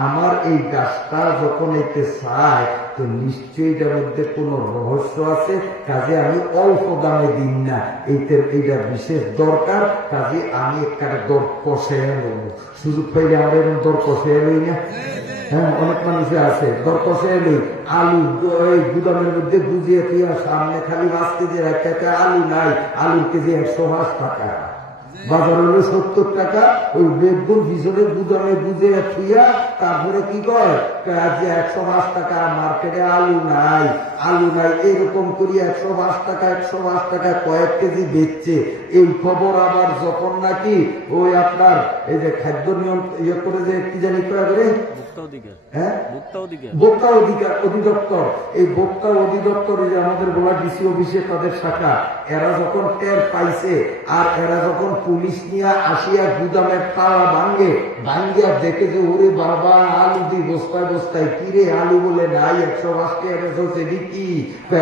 আমার এই গাছটা যখন এতে চায় তো নিশ্চয়ই এটার মধ্যে কোনো রহস্য আছে, কাজে আমি অল্প দামে দিন না, এইটা বিশেষ দরকার, কাজে আমি একটা দর কষাইয়া নেব। সুযোগ পাইলে আমরা এরকম দর কষাইয়া লই না? হ্যাঁ, অনেক মানুষে আছে দর কষাইয়া লই। আলু এই গুদামের মধ্যে গুজিয়ে তুই সামনে খালি 5 কেজি রাখতে, আলু নাই, আলুর কেজি 105 টাকা, বাজার হলো 70 টাকা। ওই বেগুন পিছনে গুদামে বুঝে থুইয়া তারপরে কি কয়, আজ 105 টাকা, মার্কেটে আলু নাই, আলু নাই, এরকম করি 105 টাকা 105 টাকা কয়েক কেজি বেচছে। এই খবর আবার যখন নাকি ওই আপনার এই যে খাদ্য নিয়ম ইয়ে করে যে কি জানি করে ভোক্তা অধিদপ্তর, এই ভোক্তা অধিদপ্তরে যে আমাদের বলা ডিসি অফিসে তাদের শাখা, এরা যখন টের পাইছে আর এরা যখন পুলিশ নিয়ে আসিয়া গুদামের তালা ভাঙ্গে, ভাঙ্গিয়া দেখে যে ওরে বাবা আলু দি বস্তায় বস্তায়, কিরে আলু বলে নাই, 105 টাকা কি,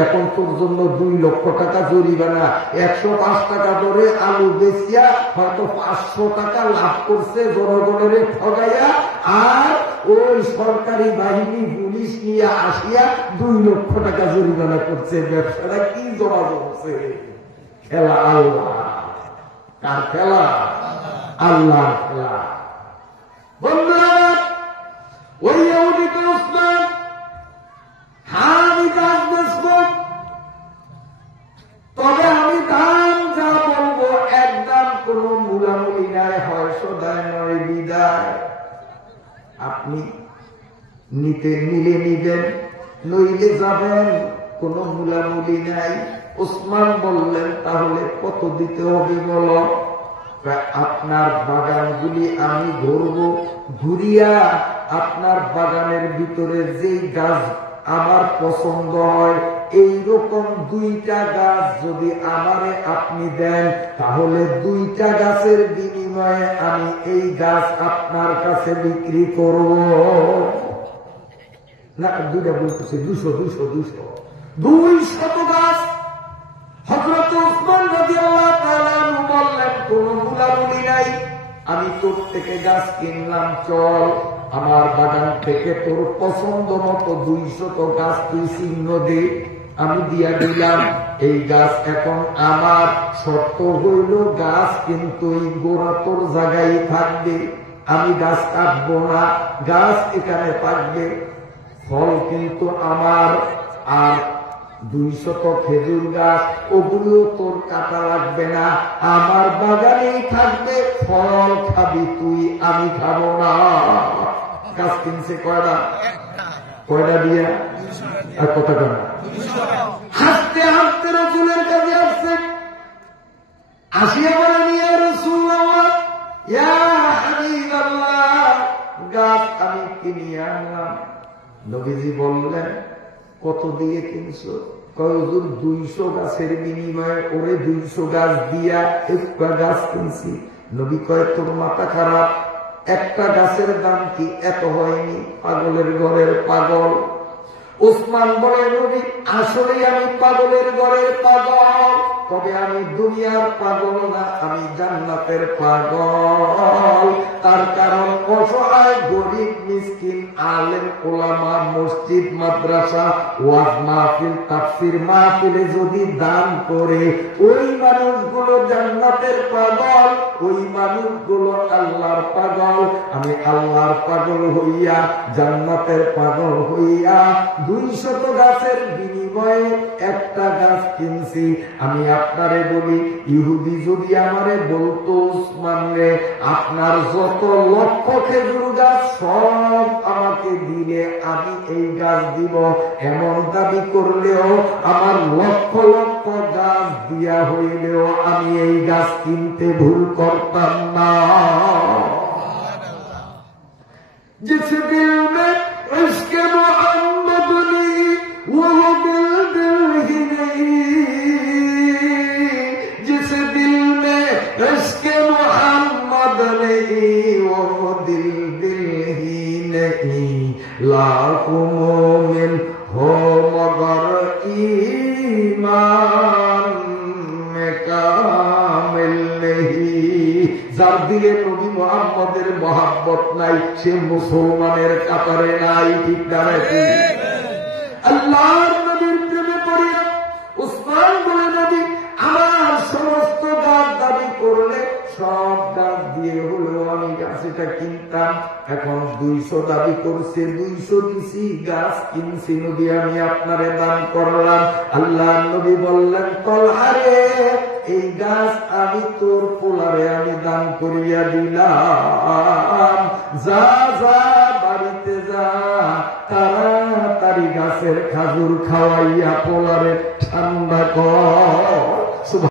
এখন তোর জন্য 2 লক্ষ টাকা জরিমানা, 105 টাকা ধরে আলু বেচিয়া হয়তো 500 টাকা লাভ করছে জনগণের ঠগাইয়া, আর ওই সরকারি বাহিনী পুলিশ নিয়ে আসিয়া 2 লক্ষ টাকা জরিমানা করছে। ব্যবসাটা কি জমা জমছে? খেলা আল্লাহ, কার খেলা? আল্লাহ খেলা। বন্ধুরা, ওই ইহুদিকে উসমান আমি গাছ বেচব, তবে আমি দাম যা বলবো একদম কোন মূলামূলি নাই, হয় সদায় নয় বিদায়। আপনি নিতে নিলে নিবেন, নইলে যাবেন, কোন মূলামূলি নাই। উসমান বললেন, তাহলে কত দিতে হবে বলো? আপনার বাগানগুলি আমি ঘুরবো, ঘুরিয়া আপনার বাগানের ভিতরে যেই গাছ আমার পছন্দ হয় এইরকম 2টা গাছ যদি আমারে আপনি দেন, তাহলে 2টা গাছের বিনিময়ে আমি এই গাছ আপনার কাছে বিক্রি করব না। 2টা বলতেছে 200 গাছ। হযরত উসমান রাদিয়াল্লাহু তাআলা বললেন, কোন মূলামূলি নাই, আমি তোর থেকে গাছ কিনলাম, চল আমার বাগান থেকে তোর পছন্দ মতো 200 গাছ তুই চিহ্ন দে, আমি দিয়া দিলাম। এই গাছ এখন আমার, শর্ত হইল গাছ কিন্তু এই গোড়া তোর জায়গায় থাকবে, আমি গাছ কাটবো না, গাছ এখানে থাকবে, ফল কিন্তু আমার। আর 200 খেজুর গাছ ওগুলো তোর কাটা লাগবে না, আমার বাগানেই থাকবে, ফল খাবি তুই, আমি খাবো না। গাছ কিনছে কয়টা দিয়ে? আর কত টাকা? হাসতে হাসতে রাসূলের কাছে আসছে, আসিয়া বলেন, ইয়া রাসূলুল্লাহ, ইয়া হাবিবাল্লাহ, গাছ আমি কিনিয়ে আনলাম। নবীজি বললেন, কত দিয়ে কিনছো? হুজুর 200 গাছের বিনিময়ে ওরে 200 গাছ দিয়া একটা গাছ কিনছি। নবী কয়, তোর মাথা খারাপ, একটা গাছের দাম কি এত হয়নি? পাগলের ঘরের পাগল। উসমান বলে, নবী আসলে আমি পাগলের ঘরের পাগল, তবে আমি দুনিয়ার পাগল না, আমি জান্নাতের পাগল। তার কারণ অসহায় গরিব মিসকিন আলেম ওলামা মসজিদ মাদ্রাসা ওয়াজ মাহফিল তাফসীর মাহফিলে যদি দান করে ওই মানুষগুলো জান্নাতের পাগল, ওই মানুষগুলো আল্লাহর পাগল। আমি আল্লাহর পাগল হইয়া জান্নাতের পাগল হইয়া 200 গাছের বিনিময়ে একটা গাছ কিনছি। আমি আপনারে বলি, ইহুদি যদি আমারে বলতো উসমান রে আপনার যত লক্ষ খেজুর গাছ সব আমাকে দিলে আমি এই গাছ দিব, এমন দাবি করলেও আমার লক্ষ লক্ষ গাছ দিয়া হইলেও আমি এই গাছ কিনতে ভুল করতাম না। जिस दिल में इश्क मोहम्मद नहीं वो दिल ही नहीं, जिस दिल में इश्क मोहम्मद नहीं वो दिल ही नहीं। लाखों मोमिन हो मगर ईमान में कामिल नहीं। যার দিলে নবী মুহাম্মদের মহব্বত নাই সে মুসলমানের কাতারে নাই। ঠিক দাঁড়াইছে আল্লাহর নবীর প্রেমে পড়িয়া উসমান বলে, নবী আমার সমস্ত গাছ দাবি করলে সব গাছ দিয়ে হলেও আমি গাছটা কিনতাম, এখন 200 দাবি করছে 200 দিছি, গাছ কিনছি নবী আমি আপনারে দান করলাম। আল্লাহ নবী বললেন, তলহা রে এই গাছ আমি তোর পোলারে আমি দান করিয়া দিলাম, যা যা বাড়িতে যা তাড়াতাড়ি গাছের খাজুর খাওয়াইয়া পোলারে ঠান্ডা কর।